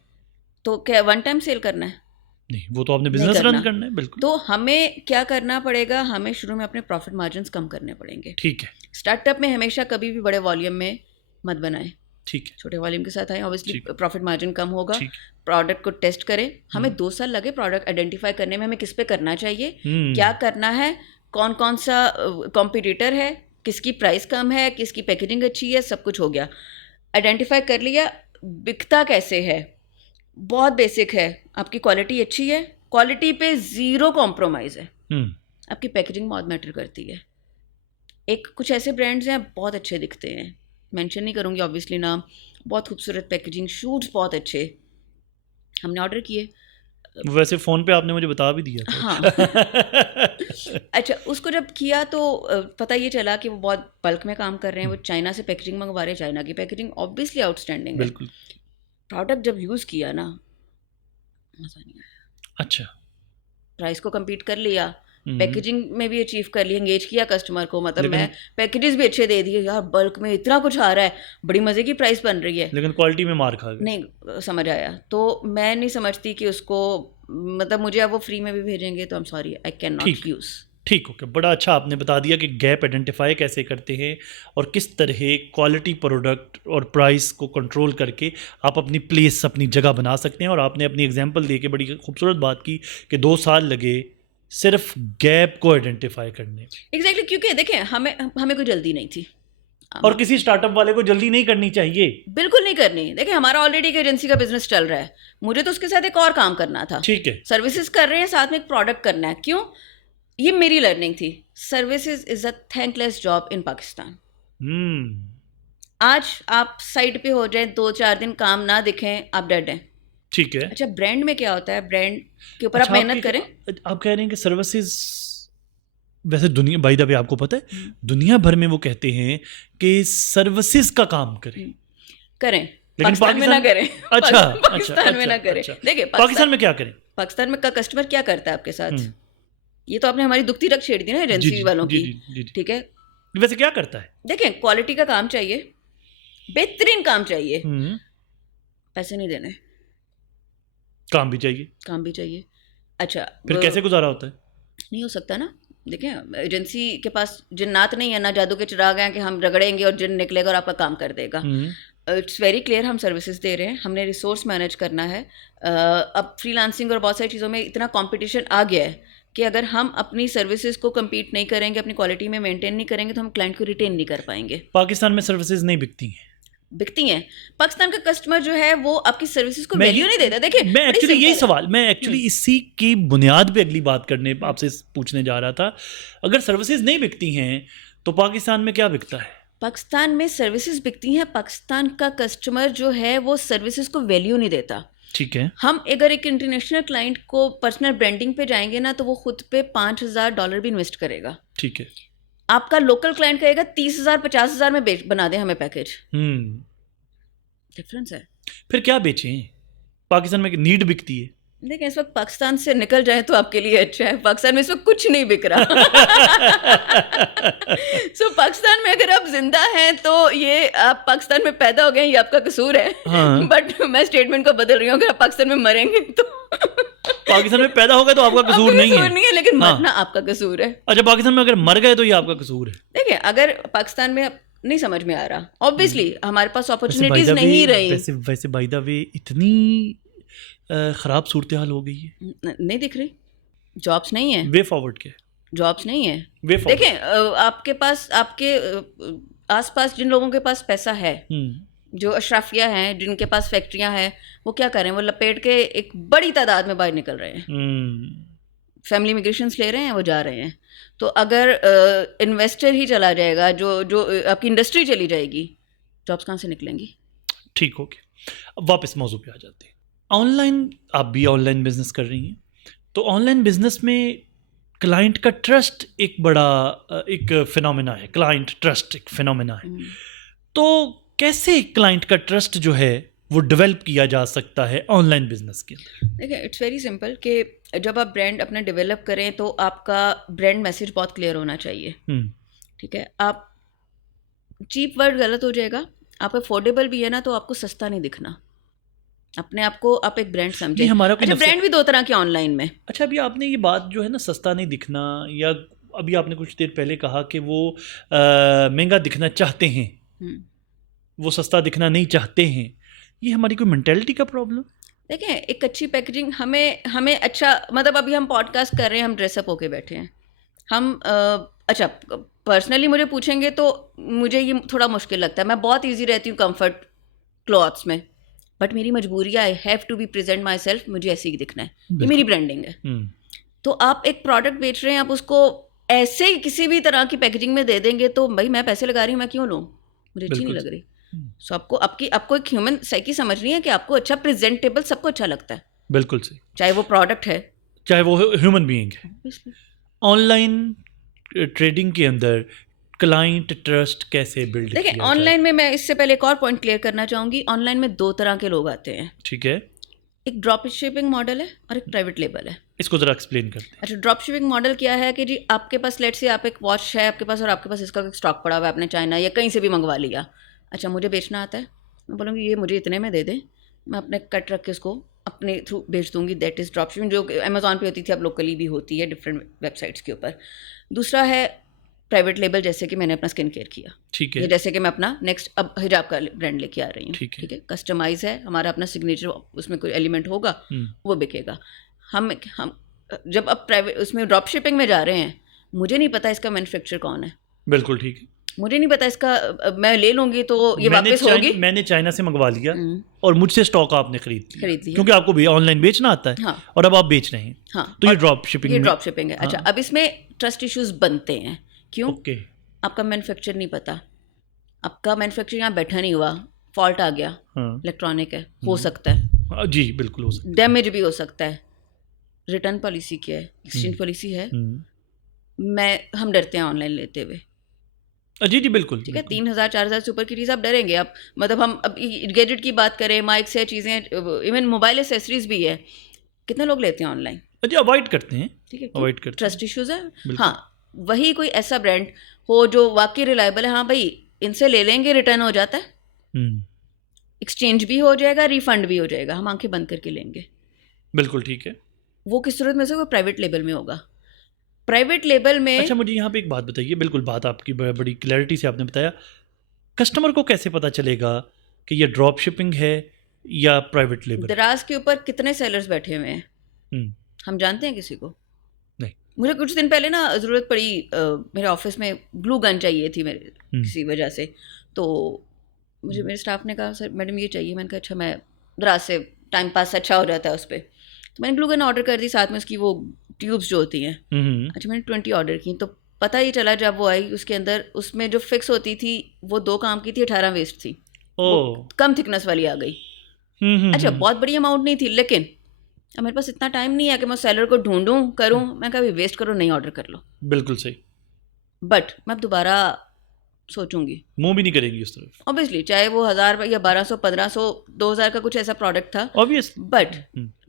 तो क्या वन टाइम सेल करना है? नहीं, वो तो आपने बिजनेस रन करना है, बिल्कुल। तो हमें क्या करना पड़ेगा, हमें शुरू में अपने प्रॉफिट मार्जिन कम करने पड़ेंगे। ठीक है, स्टार्टअप में हमेशा कभी भी बड़े वॉल्यूम में मत बनाएं, ठीक है, छोटे वॉल्यूम के साथ आए, ऑब्वियसली ठीक। प्रॉफिट मार्जिन कम होगा। ठीक। प्रोडक्ट को टेस्ट करें, हमें 2 साल लगे प्रोडक्ट आइडेंटिफाई करने में, हमें किस पे करना चाहिए, क्या करना है, कौन कौन सा कॉम्पिटिटर है, किसकी प्राइस कम है, किसकी पैकेजिंग अच्छी है, सब कुछ हो गया, आइडेंटिफाई कर लिया। बिकता कैसे है, बहुत बेसिक है, आपकी क्वालिटी अच्छी है, क्वालिटी पे ज़ीरो कॉम्प्रोमाइज़ है, आपकी पैकेजिंग बहुत मैटर करती है। एक कुछ ऐसे ब्रांड्स हैं बहुत अच्छे दिखते हैं, मेंशन नहीं करूँगी ऑब्वियसली नाम, बहुत खूबसूरत पैकेजिंग, शूट्स बहुत अच्छे, हमने ऑर्डर किए। वैसे फ़ोन पे आपने मुझे बता भी दिया था। हाँ अच्छा, उसको जब किया तो पता ये चला कि वो बहुत बल्क में काम कर रहे हैं, वो चाइना से पैकेजिंग मंगवा रहे हैं, चाइना की पैकेजिंग ऑब्वियसली आउटस्टैंडिंग है। बिल्कुल। प्रोडक्ट जब यूज़ किया ना, मज़ा नहीं आया। अच्छा, प्राइस को कम्पीट कर लिया, पैकेजिंग में भी अचीव कर लिया, एंगेज किया कस्टमर को, मतलब मैं पैकेजेस भी अच्छे दे दिए, यार बल्क में इतना कुछ आ रहा है, बड़ी मज़े की प्राइस बन रही है, लेकिन क्वालिटी में मार खा गए। नहीं समझ आया। तो मैं नहीं समझती कि उसको, मतलब मुझे अब वो फ्री में भी भेजेंगे तो I am sorry, I can not use. ठीक, ओके, बड़ा अच्छा आपने बता दिया कि गैप आइडेंटिफाई कैसे करते हैं और किस तरह क्वालिटी प्रोडक्ट और प्राइस को कंट्रोल करके आप अपनी प्लेस, अपनी जगह बना सकते हैं। और आपने अपनी एग्जांपल दे के बड़ी खूबसूरत बात की कि 2 साल लगे सिर्फ गैप को आइडेंटिफाई करने। एग्जैक्टली, क्योंकि देखें हमें कोई जल्दी नहीं थी, और किसी स्टार्टअप वाले को जल्दी नहीं करनी चाहिए, बिल्कुल नहीं करनी। देखिए, हमारा ऑलरेडी एक एजेंसी का बिजनेस चल रहा है, मुझे तो उसके साथ एक और काम करना था। ठीक है, सर्विसेज कर रहे हैं, साथ में एक प्रोडक्ट करना है। क्यों? ये मेरी लर्निंग थी, services is a thankless job in Pakistan. आज आप साइड पे हो जाए, 2-4 दिन काम ना दिखें, आप डेड हैं। ठीक है। अच्छा, ब्रांड में क्या होता है, ब्रांड के ऊपर आप मेहनत करें। आप कह रहे हैं कि सर्विसेज, वैसे दुनिया, बाय द वे आपको पता है दुनिया भर में वो कहते हैं कि सर्विसेज का काम करें, लेकिन पाकिस्तान में ना करें। अच्छा, पाकिस्तान में ना करें। देखिए, पाकिस्तान में क्या करें? पाकिस्तान में का कस्टमर क्या करता है आपके साथ, ये तो आपने हमारी दुखती रख छेड़ दी ना एजेंसी वालों की। ठीक है, वैसे क्या करता है? देखें, क्वालिटी का काम चाहिए, बेहतरीन काम चाहिए, पैसे नहीं देने, काम भी चाहिए। अच्छा, फिर कैसे गुजारा होता है? नहीं हो सकता ना। देखें, एजेंसी के पास जिन्नात नहीं है ना, जादू के चिराग हैं कि हम रगड़ेंगे और जिन निकलेगा और आपका काम कर देगा। इट्स वेरी क्लियर, हम सर्विसेज दे रहे हैं, हमने रिसोर्स मैनेज करना है। अब फ्रीलांसिंग और बहुत सारी चीज़ों में इतना कंपटीशन आ गया है कि अगर हम अपनी सर्विसेज को compete नहीं करेंगे, अपनी क्वालिटी में मेंटेन नहीं करेंगे, तो हम क्लाइंट को रिटेन नहीं कर पाएंगे। पाकिस्तान में सर्विसेज नहीं बिकती हैं। पाकिस्तान का कस्टमर जो है वो आपकी सर्विसेज को वैल्यू नहीं देता। देखिए, मैं एक्चुअली यही सवाल, मैं एक्चुअली इसी की बुनियाद पे अगली बात करने आपसे पूछने जा रहा था। अगर सर्विसेज नहीं बिकती हैं तो पाकिस्तान में क्या बिकता है? पाकिस्तान में सर्विसेज बिकती हैं, पाकिस्तान का कस्टमर जो है वो सर्विसेज को वैल्यू नहीं देता। ठीक है, हम अगर एक इंटरनेशनल क्लाइंट को पर्सनल ब्रांडिंग पे जाएंगे ना, तो वो खुद पे $5,000 भी इन्वेस्ट करेगा। ठीक है, आपका लोकल क्लाइंट कहेगा 30,000 50,000 में बना दे हमें पैकेज। डिफरेंस है। फिर क्या बेचें? पाकिस्तान में नीड बिकती है। देखिए, इस वक्त पाकिस्तान से निकल जाए तो आपके लिए अच्छा है, पाकिस्तान में इस वक्त कुछ नहीं बिक रहा। सो पाकिस्तान में अगर आप जिंदा हैं तो ये आप पाकिस्तान में पैदा हो गए, ये आपका कसूर है। हाँ। बट मैं स्टेटमेंट को बदल रही हूँ, अगर आप पाकिस्तान में मरेंगे तो पाकिस्तान में पैदा हो गए तो आपका कसूर नहीं है, लेकिन मरना आपका कसूर है। अच्छा, पाकिस्तान में अगर मर गए तो ये आपका कसूर है। देखिए, अगर पाकिस्तान में नहीं समझ में आ रहा, ऑब्वियसली हमारे पास अपॉर्चुनिटीज नहीं रही। वैसे बाय द वे इतनी खराब सूरत हाल हो गई है, नहीं दिख रही, जॉब्स नहीं है। वे फॉरवर्ड क्या? जॉब्स नहीं है। वे फॉर देखें आपके पास आपके आसपास जिन लोगों के पास पैसा है, जो अशराफिया हैं, जिनके पास फैक्ट्रियां हैं, वो क्या कर रहे हैं? वो लपेट के एक बड़ी तादाद में बाहर निकल रहे हैं, फैमिली इमिग्रेशंस ले रहे हैं, वो जा रहे हैं। तो अगर इन्वेस्टर ही चला जाएगा, जो आपकी इंडस्ट्री चली जाएगी, जॉब्स कहाँ से निकलेंगी? ठीक हो गया। अब वापस मौजू पे आ जाते हैं। ऑनलाइन, आप भी ऑनलाइन बिजनेस कर रही हैं, तो ऑनलाइन बिजनेस में क्लाइंट का ट्रस्ट एक बड़ा एक फिनोमेना है। क्लाइंट ट्रस्ट एक फिनोमेना है। तो कैसे क्लाइंट का ट्रस्ट जो है वो डेवलप किया जा सकता है ऑनलाइन बिजनेस के अंदर? देखिए, इट्स वेरी सिंपल कि जब आप ब्रांड अपना डेवलप करें तो आपका ब्रांड मैसेज बहुत क्लियर होना चाहिए। ठीक है, आप चीप वर्ड गलत हो जाएगा, आप अफोर्डेबल भी है ना, तो आपको सस्ता नहीं दिखना। अपने आप को आप एक ब्रांड समझे। हमारा अच्छा, ब्रांड भी दो तरह के ऑनलाइन में। अच्छा, अभी आपने ये बात जो है ना, सस्ता नहीं दिखना, या अभी आपने कुछ देर पहले कहा कि वो महंगा दिखना चाहते हैं, वो सस्ता दिखना नहीं चाहते हैं, ये हमारी कोई मेंटालिटी का प्रॉब्लम? देखें, एक अच्छी पैकेजिंग हमें अच्छा, मतलब अभी हम पॉडकास्ट कर रहे हैं, हम ड्रेसअप होके बैठे हैं, हम अच्छा पर्सनली मुझे पूछेंगे तो मुझे ये थोड़ा मुश्किल लगता है। मैं बहुत ईजी रहती हूँ कंफर्ट क्लॉथ्स में, बट मेरी मजबूरी है, I have to be present myself, मुझे ऐसे ही दिखना है, ये मेरी ब्रांडिंग है। तो आप एक प्रोडक्ट बेच रहे हैं, आप उसको ऐसे ही किसी भी तरह की पैकेजिंग में दे देंगे तो भाई मैं पैसे लगा रही हूँ, मैं क्यों लूँ? मुझे अच्छी नहीं लग रही। सो आपको एक ह्यूमन साइकी समझनी है कि आपको अच्छा प्रेजेंटेबल सबको अच्छा लगता है। बिल्कुल सही, चाहे वो प्रोडक्ट है, चाहे वो ह्यूमन बीइंग है। ऑनलाइन ट्रेडिंग के अंदर क्लाइंट ट्रस्ट कैसे बिल्ड किया जाए? देखिए, ऑनलाइन में मैं इससे पहले एक और पॉइंट क्लियर करना चाहूँगी। ऑनलाइन में दो तरह के लोग आते हैं। ठीक है, एक ड्रॉप शिपिंग मॉडल है और एक प्राइवेट लेबल है। इसको ज़रा एक्सप्लेन करते हैं। अच्छा, ड्रॉप शिपिंग मॉडल क्या है कि जी आपके पास लेट से आप एक वॉच है आपके पास, और आपके पास इसका स्टॉक पड़ा हुआ है, आपने चाइना या कहीं से भी मंगवा लिया। अच्छा, मुझे बेचना आता है, मैं बोलूँगी ये मुझे इतने में दे दें, मैं अपने कट रख के उसको अपने थ्रू बेच दूँगी। दैट इज़ ड्रॉप शिपिंग, जो अमेजॉन पे होती थी, अब लोकली भी होती है डिफरेंट वेबसाइट्स के ऊपर। दूसरा है प्राइवेट लेबल, जैसे कि मैंने अपना स्किन केयर किया। ठीक है, जैसे कि मैं अपना नेक्स्ट अब हिजाब का ब्रांड लेके आ रही हूँ। ठीक है, कस्टमाइज है, हमारा अपना सिग्नेचर, उसमें कोई एलिमेंट होगा वो बिकेगा। हम जब अब प्राइवेट उसमें ड्रॉप शिपिंग में जा रहे हैं, मुझे नहीं पता इसका मैन्युफैक्चर कौन है। बिल्कुल ठीक है, मुझे नहीं पता इसका, मैं ले लूँगी तो ये वापस होगी। मैंने चाइना से मंगवा लिया और मुझसे स्टॉक आपने खरीद लिया, क्योंकि आपको भी ऑनलाइन बेचना आता है। हाँ, और अब आप बेच रहे हैं। हाँ, तो ये ड्रॉप शिपिंग है। अच्छा, अब इसमें ट्रस्ट इश्यूज बनते हैं। क्यों? आपका मैन्युफैक्चर नहीं पता, आपका मैन्युफैक्चर यहाँ बैठा नहीं हुआ, फॉल्ट आ गया, इलेक्ट्रॉनिक है, हो सकता है जी, बिल्कुल हो सकता है, डैमेज भी हो सकता है। रिटर्न पॉलिसी क्या है, एक्सचेंज पॉलिसी है। हम डरते हैं ऑनलाइन लेते हुए। जी जी बिल्कुल, ठीक है, 3,000 4,000 से ऊपर की चीज़ आप डरेंगे। आप मतलब हम अब गैजेट की बात करें, माइक्स है, चीज़ें, इवन मोबाइल एसेसरीज भी है, कितने लोग लेते हैं ऑनलाइन? जी अवॉइड करते हैं। ठीक है, अवॉइड करते हैं, ट्रस्ट इश्यूज है। हाँ, वही कोई ऐसा ब्रांड हो जो वाकई रिलायबल है, हाँ भाई इनसे ले लेंगे, रिटर्न हो जाता है, एक्सचेंज भी हो जाएगा, रिफंड भी हो जाएगा, हम आंखें बंद करके लेंगे। बिल्कुल ठीक है। वो किस सूरत में से? वो प्राइवेट लेबल में होगा। प्राइवेट लेबल में, अच्छा मुझे यहाँ पे एक बात बताइए, बिल्कुल बात आपकी बड़ी क्लैरिटी से आपने बताया, कस्टमर को कैसे पता चलेगा कि ये ड्रॉप शिपिंग है या प्राइवेट लेबल? दराज के ऊपर कितने सेलर्स बैठे हुए हैं, हम जानते हैं किसी को? नहीं। मुझे कुछ दिन पहले ना ज़रूरत पड़ी, मेरे ऑफिस में ग्लू गन चाहिए थी मेरे किसी वजह से, तो मुझे मेरे स्टाफ ने कहा सर मैडम ये चाहिए। मैंने कहा अच्छा, मैं दराज से टाइम पास अच्छा हो जाता है उस पर, तो मैंने ग्लू गन ऑर्डर कर दी, साथ में उसकी वो ट्यूब्स जो होती हैं। अच्छा, मैंने 20 ऑर्डर की, तो पता ही चला जब वो आई, उसके अंदर उसमें जो फिक्स होती थी वो 2 काम की थी, 18 वेस्ट थी, कम थिकनेस वाली आ गई। अच्छा, बहुत बड़ी अमाउंट नहीं थी, लेकिन अब मेरे पास इतना टाइम नहीं है कि मैं सेलर को ढूंढूं करूं, मैं कभी वेस्ट करो, नहीं ऑर्डर कर लो। बिल्कुल सही, बट मैं अब दोबारा सोचूंगी, मुंह भी नहीं करेंगी उस तरफ, ऑब्वियसली, चाहे वो 1000 या 1200 1500 2000 का कुछ ऐसा प्रोडक्ट था, obvious, but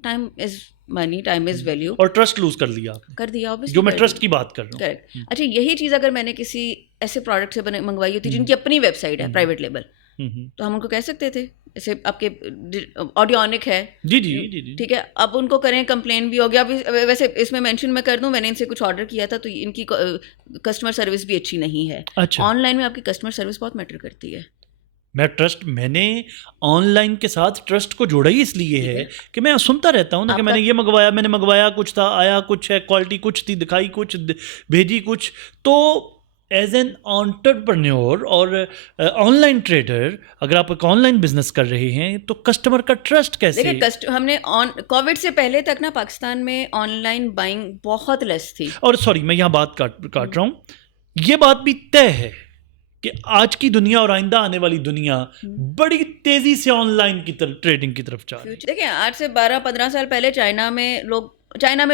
time is money, time is value, और ट्रस्ट लूज कर लिया आपने, कर दिया ऑब्वियसली, जो मैं ट्रस्ट की बात कर रहा हूँ। करेक्ट। अच्छा, यही चीज़ अगर मैंने किसी ऐसे प्रोडक्ट से मंगवाई होती जिनकी अपनी वेबसाइट है प्राइवेट लेबल, तो हम उनको कह सकते थे, जैसे आपके ऑडियोनिक है, जी जी जी जी, ठीक है, अब उनको करें, कंप्लेन भी हो गया। अभी वैसे इसमें मेंशन मैं कर दूं, मैंने इनसे कुछ ऑर्डर किया था तो इनकी कस्टमर सर्विस भी अच्छी नहीं है। अच्छा, ऑनलाइन में आपकी कस्टमर सर्विस बहुत मैटर करती है। मैंने ऑनलाइन के साथ ट्रस्ट को जोड़ा ही इसलिए है कि मैं सुनता रहता हूँ ना कि मैंने ये मंगवाया, मैंने मंगवाया कुछ था, आया कुछ है, क्वालिटी कुछ थी, दिखाई कुछ, भेजी कुछ। तो एज एन एंटरप्रेन्योर और ऑनलाइन ट्रेडर, अगर आप एक ऑनलाइन बिजनेस कर रहे हैं तो कस्टमर का ट्रस्ट कैसे? देखिए, हमने कोविड से पहले तक ना पाकिस्तान में ऑनलाइन बाइंग बहुत लेस थी। और सॉरी मैं यहाँ बात काट रहा हूँ, ये बात भी तय है कि आज की दुनिया और आइंदा आने वाली दुनिया बड़ी तेजी से ऑनलाइन की तरफ, ट्रेडिंग की तरफ जा रही है। देखिए, आज से 12-15 साल पहले चाइना में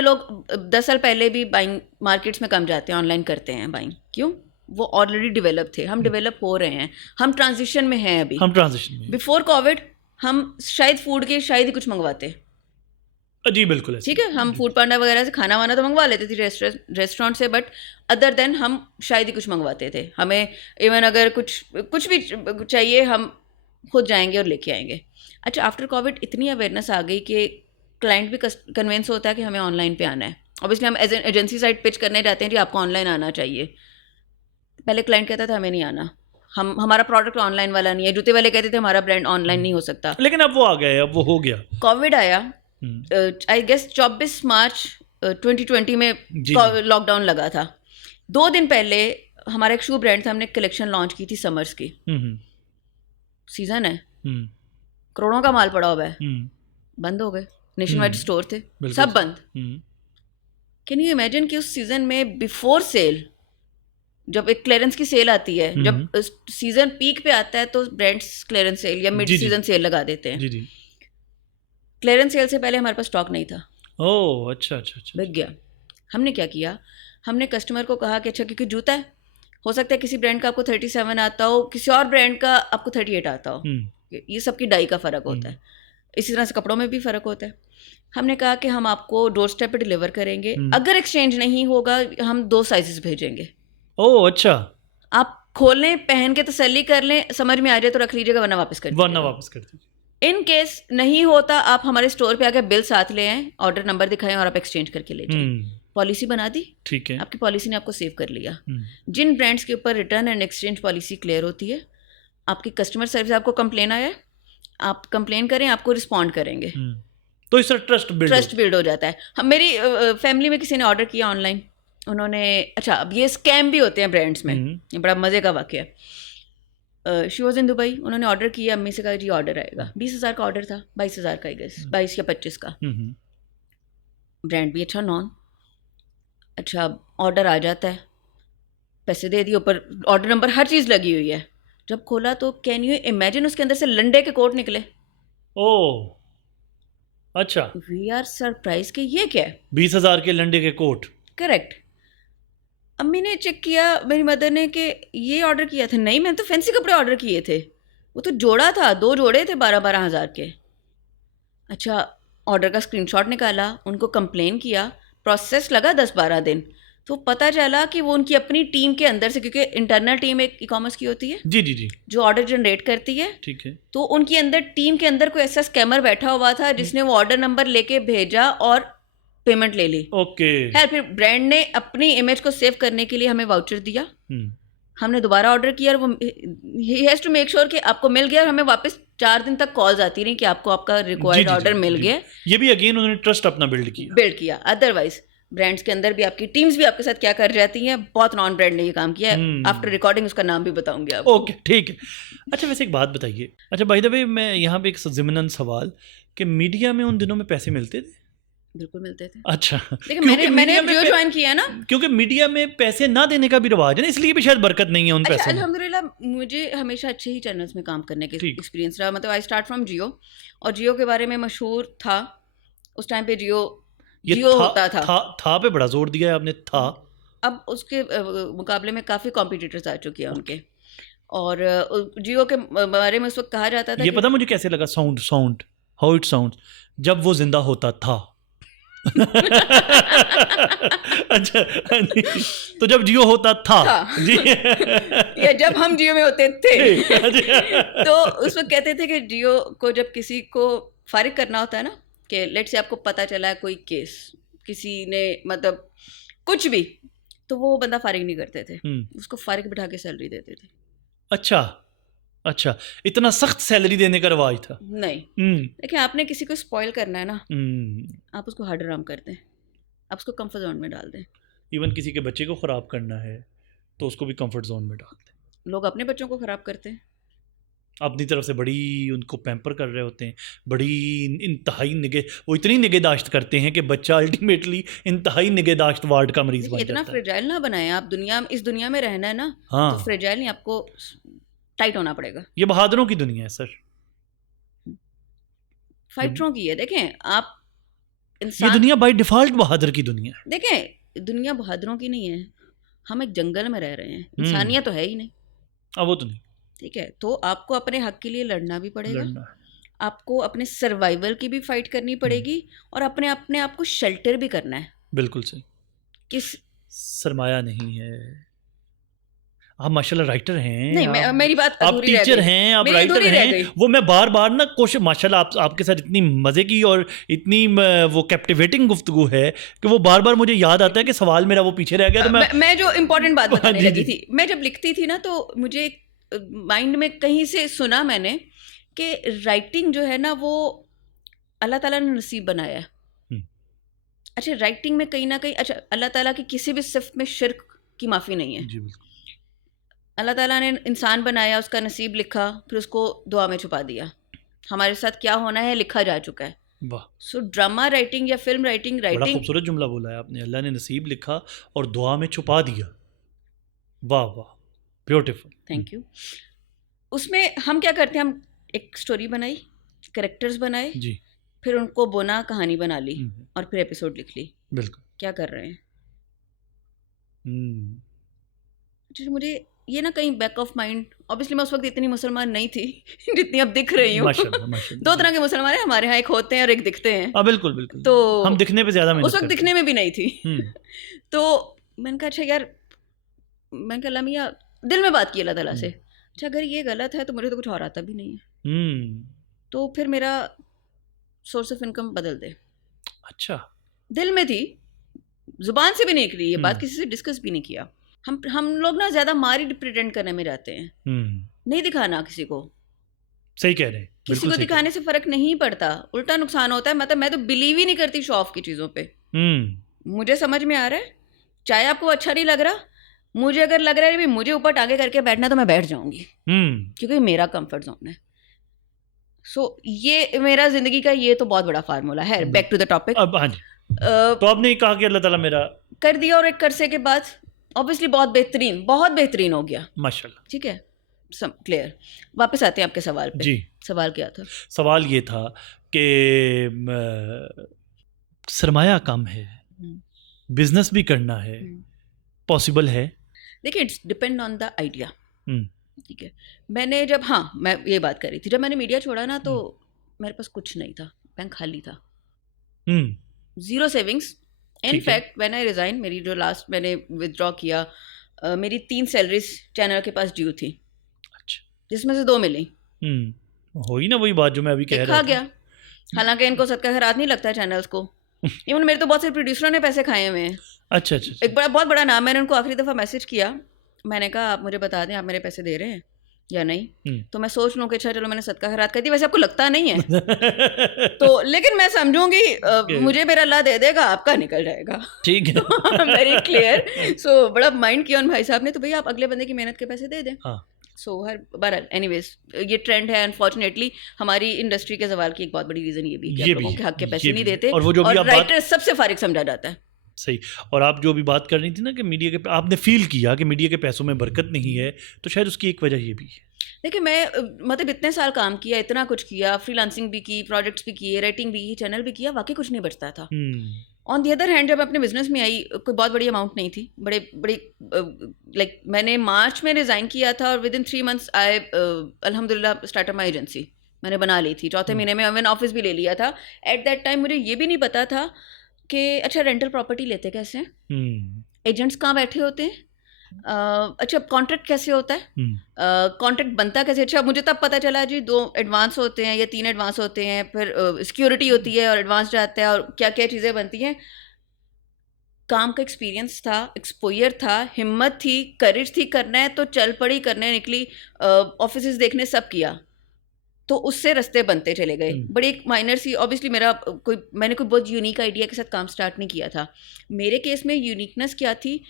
लोग 10 साल पहले भी बाइंग मार्केट्स में कम जाते हैं, ऑनलाइन करते हैं बाइंग। क्यों? वो ऑलरेडी डेवलप थे, हम डेवलप हो रहे हैं, हम ट्रांजिशन में हैं अभी। हम ट्रांजिशन में। बिफोर कोविड हम शायद फूड के शायद ही कुछ मंगवाते। जी बिल्कुल, ठीक है, हम फूड पांडा वगैरह से खाना वाना तो मंगवा लेते थे रेस्टोरेंट से, बट अदर देन हम शायद ही कुछ मंगवाते थे। हमें इवन अगर कुछ भी चाहिए हम खुद जाएंगे और लेके आएंगे। अच्छा, आफ्टर कोविड इतनी अवेयरनेस आ गई कि क्लाइंट भी कन्विंस होता है कि हमें ऑनलाइन पे आना है। ऑब्वियसली हम as an agency side pitch करने जाते हैं कि आपको ऑनलाइन आना चाहिए। पहले क्लाइंट कहता था हमें नहीं आना, हमारा प्रोडक्ट ऑनलाइन वाला नहीं है। जूते वाले कहते थे हमारा ब्रांड ऑनलाइन नहीं हो सकता। लेकिन अब वो आ गया, अब वो हो गया। कोविड आया, आई गेस 24 मार्च 2020 में लॉकडाउन लगा था। 2 दिन पहले हमारा एक शू ब्रांड था, हमने कलेक्शन लॉन्च की थी समर्स की। सीजन है, करोड़ों का माल पड़ा हुआ है, बंद हो गए। नेशन वाइड स्टोर थे, सब बंद। कैन यू इमेजिन कि उस सीजन में बिफोर सेल, जब एक क्लियरेंस की सेल आती है, जब सीजन पीक पे आता है तो ब्रांड्स क्लियरेंस सेल या मिड सीजन सेल लगा देते हैं। क्लियरेंस सेल से पहले हमारे पास स्टॉक नहीं था। ओह अच्छा, बिक गया। हमने क्या किया, हमने कस्टमर को कहा कि अच्छा, क्योंकि जूता है, हो सकता है किसी ब्रांड का आपको 37 आता हो, किसी और ब्रांड का आपको 38 आता हो, ये सबकी डाई का फ़र्क होता है। इसी तरह से कपड़ों में भी फ़र्क होता है। हमने कहा कि हम आपको डोर स्टेप पे डिलीवर करेंगे, अगर एक्सचेंज नहीं होगा हम 2 साइजेस भेजेंगे। ओह अच्छा, आप खोल लें, पहन के तसल्ली कर लें, समझ में आ जाए तो रख लीजिएगा, वरना वापस कर दीजिए। इन केस नहीं होता, आप हमारे स्टोर पे आकर बिल साथ ले आएं, ऑर्डर नंबर दिखाएं और आप एक्सचेंज करके ले जाएं। पॉलिसी बना दी, ठीक है, आपकी पॉलिसी ने आपको सेव कर लिया। जिन ब्रांड्स के ऊपर return and exchange policy clear होती है, आपकी कस्टमर सर्विस, आपको कंप्लेन आया है, आप कंप्लेन करें, आपको रिस्पॉन्ड करेंगे, तो इस तरह ट्रस्ट बिल्ड हो जाता है। मेरी फैमिली में किसी ने ऑर्डर किया ऑनलाइन, उन्होंने, अच्छा अब ये स्कैम भी होते हैं ब्रांड्स में, ये बड़ा मज़े का वाक़या है। शी वॉज इन दुबई, उन्होंने ऑर्डर किया, अम्मी से कहा जी ऑर्डर आएगा। 20,000 का ऑर्डर था, 22,000 का, 22 या 25 का। ब्रांड भी अच्छा, नॉन अच्छा। ऑर्डर आ जाता है, पैसे दे दिए, ऊपर ऑर्डर नंबर हर चीज़ लगी हुई है। जब खोला तो कैन यू इमेजिन उसके अंदर से लंडे के कोट निकले। ओह अच्छा, वी आर सरप्राइज कि ये क्या है, 20,000 के लंडे के कोट। करेक्ट। अम्मी ने चेक किया, मेरी मदर ने, कि ये ऑर्डर किया था। नहीं, मैंने तो फैंसी कपड़े ऑर्डर किए थे, वो तो जोड़ा था, 2 जोड़े थे 12-12 हज़ार के। अच्छा, ऑर्डर का स्क्रीनशॉट निकाला, उनको कंप्लेन किया, प्रोसेस लगा 10-12 दिन। तो पता चला कि वो उनकी अपनी टीम के अंदर से, क्योंकि इंटरनल टीम एक ई कॉमर्स की होती है जी, जो ऑर्डर जनरेट करती है, ठीक है। तो उनकी अंदर टीम के अंदर कोई ऐसा स्कैमर बैठा हुआ था जिसने वो ऑर्डर नंबर लेके भेजा और पेमेंट ले ली। ओके। फिर ब्रांड ने अपनी इमेज को सेव करने के लिए हमें वाउचर दिया, हमने दोबारा ऑर्डर किया और वो ही हैज़ टू मेक श्योर कि आपको मिल गया। और हमें वापस 4 दिन तक कॉल्स आती रही कि आपको आपका रिक्वायर्ड ऑर्डर मिल गया। ये भी अगेन उन्होंने ट्रस्ट अपना बिल्ड किया। अदरवाइज ब्रांड्स के अंदर भी आपकी टीम्स भी आपके साथ क्या कर जाती हैं, बहुत नॉन ब्रांड ने ये काम किया है। आफ्टर रिकॉर्डिंग उसका नाम भी बताऊंगी आपको। ओके ठीक है। अच्छा वैसे एक बात बताइए, अच्छा बाय द वे मैं यहाँ पे एक ज़िमनन सवाल कि मीडिया में उन दिनों में पैसे मिलते थे? बिल्कुल मिलते थे। अच्छा, देखिए मैंने जियो ज्वाइन किया ना, क्योंकि मीडिया में पैसे ना देने का भी रिवाज है ना, इसलिए भी शायद बरकत नहीं है उन पैसों में। अल्हम्दुलिल्लाह मुझे हमेशा अच्छे ही चैनल्स में काम करने के एक्सपीरियंस रहा। मतलब आई स्टार्ट फ्रॉम जियो, और जियो के बारे में मशहूर था उस टाइम पे, जियो होता था पे बड़ा जोर दिया है आपने, था। अब उसके मुकाबले में काफ़ी कॉम्पिटिटर्स आ चुके हैं उनके, और जियो के बारे में उस वक्त कहा जाता था। ये पता मुझे कैसे लगा, साउंड हाउ इट साउंड, जब वो जिंदा होता था। अच्छा तो जब जियो होता था जी, या जब हम जियो में होते थे तो उस वक्त कहते थे कि जियो को जब किसी को फारिग करना होता है ना, कि लेट से आपको पता चला है कोई केस, किसी ने मतलब कुछ भी, तो वो बंदा फारिग नहीं करते थे, उसको फारिग बिठा के सैलरी देते थे। अच्छा अच्छा, इतना सख्त सैलरी देने का रवाज था। नहीं, हम्म देखिए आपने किसी को स्पॉइल करना है ना, हम्म आप उसको हार्ड आराम कर दें, आप उसको कंफर्ट जोन में डाल दें। इवन किसी के बच्चे को ख़राब करना है तो उसको भी कंफर्ट जोन में डाल दें। लोग अपने बच्चों को ख़राब करते हैं। अपनी तरफ से बड़ी उनको पैम्पर कर रहे होते हैं, बड़ी इंतहाई वो इतनी निगहदाश्त करते हैं कि बच्चा अल्टीमेटली इंतहाई निगहदाश्त वार्ड का मरीज़ देखिए बन इतना जाता है। फ्रेजाइल ना बनाएं आप, इस दुनिया में रहना है ना, तो हाँ, फ्रेजाइल नहीं, आपको टाइट होना पड़ेगा। ये बहादुरों की दुनिया है सर। फाइटरों की है। देखें आप ये इंसान, दुनिया बाय डिफ़ॉल्ट बहादुर की दुनिया है। देखें दुनिया बहादुरों की नहीं है, हम एक जंगल में रह रहे हैं, हम्म। इंसानियत तो है ही नहीं। अब वो तो नहीं, ठीक है, तो आपको अपने हक के लिए लड़ना भी पड़ेगा, लड़ना है। आपको अपने सर्वाइवल की भी फाइट करनी पड़ेगी, और अपने अपने आप को शेल्टर भी करना है। बिल्कुल सही। किस सरमाया नहीं है। आप माशाल्लाह राइटर हैं, नहीं, मेरी बात आप अधूरी रह टीचर गई, हैं, आप मेरी राइटर अधूरी रह हैं। गई। वो मैं बार बार ना कोशिश, माशाल्लाह आपके साथ इतनी मज़े की और इतनी वो कैप्टिवेटिंग गुफ्तगू है कि वो बार बार मुझे याद आता है कि सवाल मेरा वो पीछे रह गया। तो मैं जो इम्पोर्टेंट बात बताने जी, लगी जी। थी, मैं जब लिखती थी ना, तो मुझे माइंड में कहीं से सुना मैंने कि राइटिंग जो है ना वो अल्लाह ताला ने नसीब बनाया है। हम्म। अच्छा, राइटिंग में कहीं ना कहीं, अच्छा अल्लाह ताला की किसी भी सिफ्त में शिर्क की माफ़ी नहीं है। जी बिल्कुल। अल्लाह ताला ने इंसान बनाया, उसका नसीब लिखा, फिर उसको दुआ में छुपा दिया। हमारे साथ क्या होना है लिखा जा चुका है। वाह, सो ड्रामा राइटिंग या फिल्म राइटिंग, बड़ा खूबसूरत जुमला बोला है आपने। अल्लाह ने नसीब लिखा और दुआ में छुपा दिया। वाह वाह, ब्यूटीफुल। Thank you. उसमें हम क्या करते हैं, हम एक स्टोरी बनाई, कैरेक्टर्स बनाए, जी फिर उनको बुना, कहानी बना ली, हम्म, और फिर एपिसोड लिख ली। बिल्कुल। क्या कर रहे हैं? हम्म, अच्छा, मुझे ये ना कहीं बैक ऑफ माइंड, ऑब्वियसली मैं उस वक्त इतनी मुसलमान नहीं थी जितनी अब दिख रही हूँ। माशाल्लाह माशाल्लाह। दो तरह के मुसलमान हैं हमारे यहाँ, एक होते हैं और एक दिखते हैं। हाँ बिल्कुल बिल्कुल। तो हम दिखने पे ज़्यादा मेहनत उस वक्त करते दिखने में भी नहीं थी। हैं। तो मैंने कहा अच्छा यार, मैंने कहा अल्लाह मियाँ, दिल में बात की अल्लाह ताला से, अच्छा अगर ये गलत है तो मुझे तो कुछ और आता भी नहीं है, हम्म, तो फिर मेरा सोर्स ऑफ इनकम बदल दे। अच्छा। दिल में थी, जुबान से भी नहीं निकली ये बात, हम्म, किसी से डिस्कस भी नहीं किया। हम लोग ना ज़्यादा मारी प्रिटेंड करने में रहते हैं, नहीं दिखाना किसी को। सही कह रहे हैं, किसी बिल्कुल को सही कह दिखाने से फर्क नहीं पड़ता, उल्टा नुकसान होता है। मतलब मैं तो बिलीव ही नहीं करती शो ऑफ की चीज़ों पे। रहे हैं। मुझे समझ में आ रहा है, चाहे आपको अच्छा नहीं लग रहा, मुझे अगर लग रहा है भी मुझे ऊपर टांगे करके बैठना, तो मैं बैठ जाऊंगी, क्योंकि मेरा कंफर्ट जोन है। सो ये मेरा जिंदगी का ये तो बहुत बड़ा फार्मूला है। Back to the topic. अब हाँ जी, तो आपने कहा कि अल्लाह ताला मेरा कर दिया, और एक करसे के बाद ऑब्वियसली बहुत बेहतरीन हो गया। माशाल्लाह। ठीक है, सब क्लियर। वापस आते हैं आपके सवाल पे। जी, सवाल क्या था? सवाल ये था कि सरमाया कम है, बिजनेस भी करना है, पॉसिबल है? देखिए, it's depend on the idea. हम्म, ठीक है, मैंने जब, हाँ मैं ये बात कर रही थी, जब मैंने मीडिया छोड़ा ना, तो मेरे पास कुछ नहीं था, बैंक खाली था, जीरो सेविंग्स। इन ठीक है। फैक्ट व्हेन आई रिजाइन, मेरी जो लास्ट मैंने विदड्रॉ किया, मेरी 3 सैलरीज चैनल के पास ड्यू थी, अच्छा। जिसमें से 2 मिली। हो ही ना वही बात जो मैं अभी कह एक रहा खा था। गया, हालांकि इनको सदका खैरात नहीं लगता है चैनल्स को। इवन मेरे तो बहुत से प्रोड्यूसरों ने पैसे खाए हुए हैं। अच्छा अच्छा अच्छा। एक बहुत बड़ा नाम, मैंने उनको आखिरी दफ़ा मैसेज किया, मैंने कहा आप मुझे बता दें आप मेरे पैसे दे रहे हैं या नहीं, तो मैं सोच लूँ कि अच्छा चलो मैंने सदका खैरात कर दी। वैसे आपको लगता नहीं है तो, लेकिन मैं समझूंगी मुझे मेरा अल्लाह दे देगा, आपका निकल जाएगा। ठीक है। Very clear. सो बड़ा माइंड किया उन भाई साहब ने, तो भैया आप अगले बंदे की मेहनत के पैसे दे दें। हाँ, सो हर बार एनीवेज ये ट्रेंड है अनफॉर्चुनेटली। हमारी इंडस्ट्री के जवाल की एक बहुत बड़ी रीज़न ये भी है कि ये आप भी लोगों है, के हक के ये पैसे नहीं भी है। देते, और वो जो भी आप बात राइटर सबसे फारिग समझा जाता है। सही। और आप जो भी बात कर रही थी ना कि मीडिया के, आपने फील किया कि मीडिया के पैसों में बरकत नहीं है, तो शायद उसकी एक वजह ये भी है। देखिए मैं मतलब इतने साल काम किया, इतना कुछ किया, फ्रीलांसिंग भी की, प्रोजेक्ट्स भी किए, राइटिंग भी की, चैनल भी किया, वाकई कुछ नहीं बचता था। ऑन दी अदर हैंड जब अपने बिजनेस में आई, कोई बहुत बड़ी अमाउंट नहीं थी, बड़ी लाइक मैंने मार्च में रिज़ाइन किया था, और विद इन 3 मंथ्स आई अल्हम्दुलिल्लाह स्टार्ट माई एजेंसी मैंने बना ली थी। चौथे महीने में मैंने ऑफिस भी ले लिया था। एट दैट टाइम मुझे ये भी नहीं पता था कि अच्छा रेंटल प्रॉपर्टी लेते कैसे हैं, एजेंट्स कहाँ बैठे होते हैं, अच्छा कॉन्ट्रैक्ट कैसे होता है, कॉन्ट्रैक्ट बनता कैसे। अच्छा मुझे तब पता चला जी 2 एडवांस होते हैं या 3 एडवांस होते हैं, फिर सिक्योरिटी होती है और एडवांस जाता है, और क्या क्या चीज़ें बनती हैं। काम का एक्सपीरियंस था, एक्सपोजर था, हिम्मत थी, करेज थी, करना है तो चल पड़ी, करने निकली, ऑफिस देखने सब किया, तो उससे रास्ते बनते चले गए। बड़ी एक माइनर सी, ऑब्वियसली मैंने कोई बहुत यूनिक आइडिया के साथ काम स्टार्ट नहीं किया था। मेरे केस में यूनिकनेस क्या थी,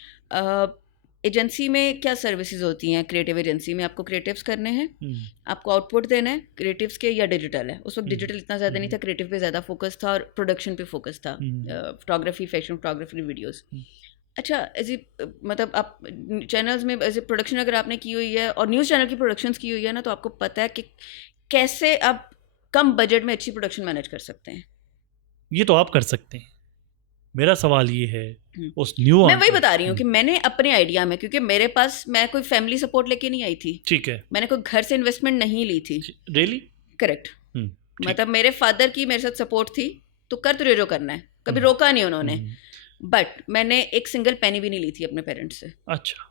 एजेंसी में क्या सर्विसेज होती हैं, क्रिएटिव एजेंसी में आपको क्रिएटिव्स करने हैं, आपको आउटपुट देना है क्रिएटिव्स के या डिजिटल है। उस वक्त डिजिटल इतना ज़्यादा नहीं था, क्रिएटिव पे ज़्यादा फोकस था और प्रोडक्शन पे फोकस था, फोटोग्राफी, फैशन फोटोग्राफी, वीडियोस। अच्छा, मतलब आप चैनल्स में एज ए प्रोडक्शन अगर आपने की हुई है और न्यूज़ चैनल की प्रोडक्शंस की हुई है ना, तो आपको पता है कि कैसे आप कम बजट में अच्छी प्रोडक्शन मैनेज कर सकते हैं। ये तो आप कर सकते हैं। मेरा सवाल ये है उस न्यू, मैं वही बता रही हूँ कि मैंने अपने आइडिया में, क्योंकि मेरे पास, मैं कोई फैमिली सपोर्ट लेके नहीं आई थी, ठीक है, मैंने कोई घर से इन्वेस्टमेंट नहीं ली थी। रियली? करेक्ट। मतलब मेरे फादर की मेरे साथ सपोर्ट थी, तो कर तुझे जो करना है, कभी रोका नहीं उन्होंने। बट मैंने एक सिंगल पेनी भी नहीं ली थी अपने पेरेंट्स से। अच्छा,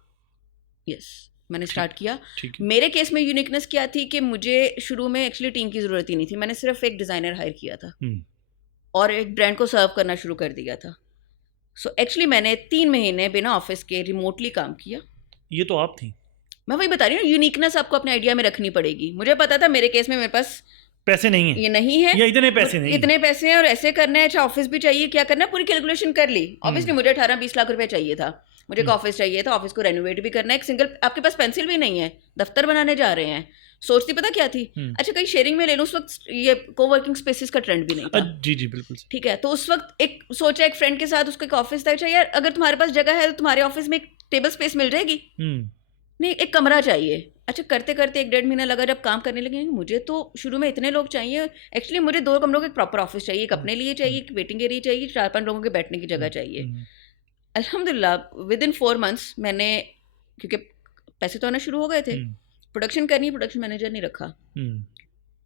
यस, मैंने स्टार्ट किया। मेरे केस में यूनिकनेस क्या थी कि मुझे शुरू में एक्चुअली टीम की ज़रूरत ही नहीं थी, मैंने सिर्फ एक डिज़ाइनर हायर किया था और एक ब्रांड को सर्व करना शुरू कर दिया था। सो एक्चुअली मैंने 3 महीने बिना ऑफिस के रिमोटली काम किया। ये तो आप थी। मैं वही बता रही हूँ, यूनिकनेस आपको अपने आइडिया में रखनी पड़ेगी। मुझे पता था मेरे केस में मेरे पास पैसे नहीं है, ये नहीं है, या इतने पैसे नहीं, इतने पैसे हैं और ऐसे करना है, अच्छा ऑफिस भी चाहिए, क्या करना है, पूरी कैलकुलेशन कर ली। ऑब्वियसली मुझे 18-20 लाख रुपए चाहिए था, मुझे एक ऑफिस चाहिए था, ऑफिस को रेनोवेट भी करना है, एक सिंगल, आपके पास पेंसिल भी नहीं है, दफ्तर बनाने जा रहे हैं। सोचती पता क्या थी, अच्छा कहीं शेयरिंग में ले लूँ। उस वक्त ये कोवर्किंग स्पेसेस का ट्रेंड भी नहीं था। जी जी बिल्कुल, ठीक है। तो उस वक्त एक सोचा, एक फ्रेंड के साथ, उसका एक ऑफिस था, अच्छा यार अगर तुम्हारे पास जगह है तो तुम्हारे ऑफिस में एक टेबल स्पेस मिल जाएगी, नहीं एक कमरा चाहिए। अच्छा करते करते 1-1.5 महीना लगा, जब काम करने लगे मुझे तो शुरू में इतने लोग चाहिए, एक्चुअली मुझे 2 कमरों का एक प्रॉपर ऑफिस चाहिए, एक अपने लिए चाहिए, एक वेटिंग एरिया चाहिए, 4-5 लोगों के बैठने की जगह चाहिए। अल्हम्दुलिल्लाह विद इन 4 मंथ्स मैंने, क्योंकि पैसे तो आना शुरू हो गए थे, प्रोडक्शन करनी, प्रोडक्शन मैनेजर नहीं रखा,